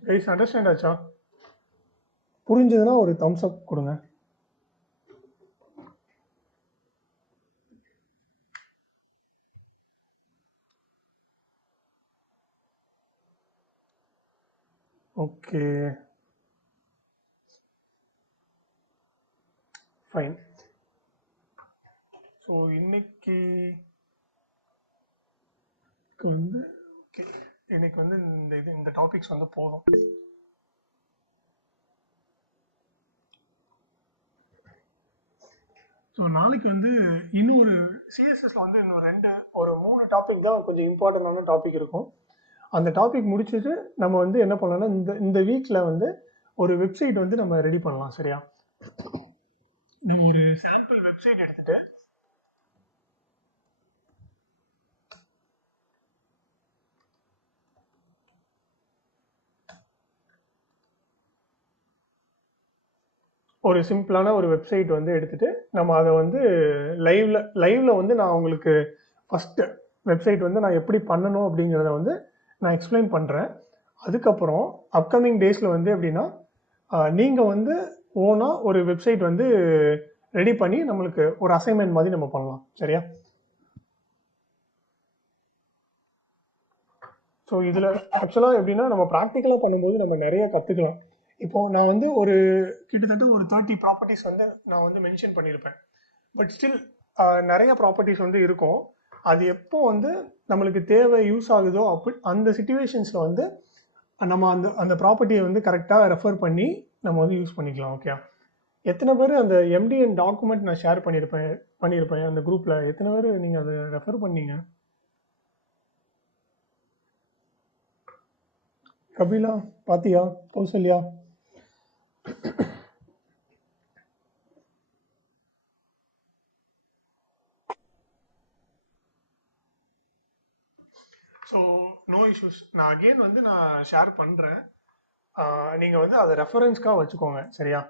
கைஸ் அண்டர்ஸ்டாண்ட் ஆச்சா? புரிஞ்சதுன்னா ஒரு தம்ஸ் அப் கொடுங்க. Okay, fine. ஸோ இன்னைக்கு வந்து ஓகே, இன்னைக்கு வந்து இந்த டாபிக்ஸ் வந்து போதும். ஸோ நாளைக்கு வந்து இன்னொரு சிஎஸ்எஸ்ல வந்து ஒரு 3 டாபிக் தான் கொஞ்சம் இம்பார்ட்டண்டான டாபிக் இருக்கும். அந்த டாபிக் முடிச்சுட்டு நம்ம வந்து என்ன பண்ணலாம்னா இந்த வீக்கில் வந்து ஒரு வெப்சைட் வந்து நம்ம ரெடி பண்ணலாம். சரியா? நம்ம ஒரு சாம்பிள் வெப்சைட் எடுத்துட்டு ஒரு சிம்பிளான ஒரு வெப்சைட் வந்து எடுத்துட்டு நம்ம அதை வந்து லைவ்ல வந்து நான் உங்களுக்கு ஃபர்ஸ்ட் வெப்சைட் வந்து நான் எப்படி பண்ணணும் அப்படிங்கிறத வந்து நான் எக்ஸ்பிளைன் பண்ணுறேன். அதுக்கப்புறம் அப்கமிங் டேஸில் வந்து எப்படின்னா நீங்கள் வந்து ஓனாக ஒரு வெப்சைட் வந்து ரெடி பண்ணி நம்மளுக்கு ஒரு அசைன்மெண்ட் மாதிரி நம்ம பண்ணலாம். சரியா? ஸோ இதில் ஆக்சுவலாக எப்படின்னா நம்ம ப்ராக்டிக்கலாக பண்ணும்போது நம்ம நிறைய கற்றுக்கலாம். இப்போது நான் வந்து கிட்டத்தட்ட ஒரு 30 ப்ராப்பர்ட்டிஸ் வந்து நான் வந்து மென்ஷன் பண்ணியிருப்பேன். பட் ஸ்டில் நிறைய ப்ராப்பர்ட்டிஸ் வந்து இருக்கும். அது எப்போ வந்து நம்மளுக்கு தேவை யூஸ் ஆகுதோ அந்த சுச்சுவேஷன்ஸில் வந்து நம்ம அந்த ப்ராப்பர்ட்டியை வந்து கரெக்டாக ரெஃபர் பண்ணி நம்ம வந்து யூஸ் பண்ணிக்கலாம். ஓகே, எத்தனை பேர் அந்த எம்டிஎன் டாக்குமெண்ட் நான் ஷேர் பண்ணியிருப்பேன் அந்த குரூப்பில் எத்தனை பேர் நீங்கள் அதை ரெஃபர் பண்ணீங்க? கபிலா, பாத்தியா, கௌசல்யா? So no issues. நான் அகெயின் வந்து நான் ஷேர் பண்ணுறேன். நீங்கள் வந்து அதை ரெஃபரன்ஸ்க்காக வச்சுக்கோங்க. சரியா?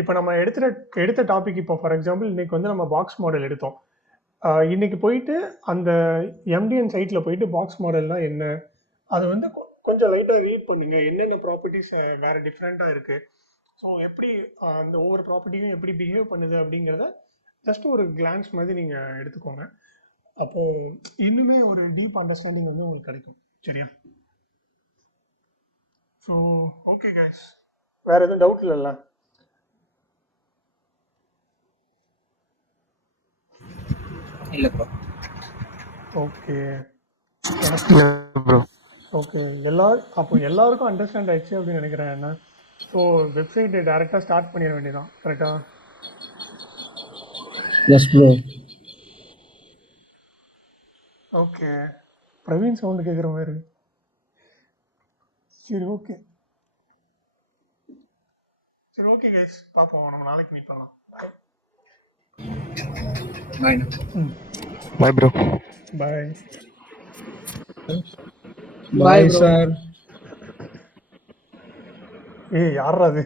இப்போ நம்ம எடுத்த டாபிக், இப்போ ஃபார் எக்ஸாம்பிள் இன்னைக்கு வந்து நம்ம பாக்ஸ் மாடல் எடுத்தோம். இன்னைக்கு போயிட்டு அந்த எம்டிஎன் சைட்டில் போயிட்டு பாக்ஸ் மாடல்னால் என்ன, அதை வந்து கொஞ்சம் லைட்டாக ரீட் பண்ணுங்க. என்னென்ன ப்ராப்பர்ட்டிஸ் வேறு டிஃப்ரெண்ட்டாக இருக்குது, ஸோ எப்படி அந்த ஒவ்வொரு ப்ராப்பர்ட்டியும் எப்படி பிஹேவ் பண்ணுது அப்படிங்கிறத ஜஸ்ட் ஒரு கிளான்ஸ் மாதிரி நீங்கள் எடுத்துக்கோங்க. அப்போது இன்னுமே ஒரு டீப் அண்டர்ஸ்டாண்டிங் வந்து உங்களுக்கு கிடைக்கும். சரியா? ஸோ ஓகே கைஸ், வேறு எதுவும் டவுட் இல்லைல்ல? இல்லை ப்ரோ. Okay bro. ஓகே, அப்போ எல்லாருக்கும் அண்டர்ஸ்டாண்ட் ஆயிடுச்சு அப்படின்னு நினைக்கிறேன். என்ன, ஸோ வெப்சைட் டைரெக்டாக ஸ்டார்ட் பண்ணிட வேண்டியதான். கரெக்டாக? Yes bro. Okay, Praveen sound கேட்குற மாதிரி. சரி ஓகே, சரி ஓகே கைஸ், பார்ப்போம். நம்ம நாளைக்கு மீட் பண்ணலாம். Bye. Bye bro. Bye. Bye sir. ஏய் யாரா அது?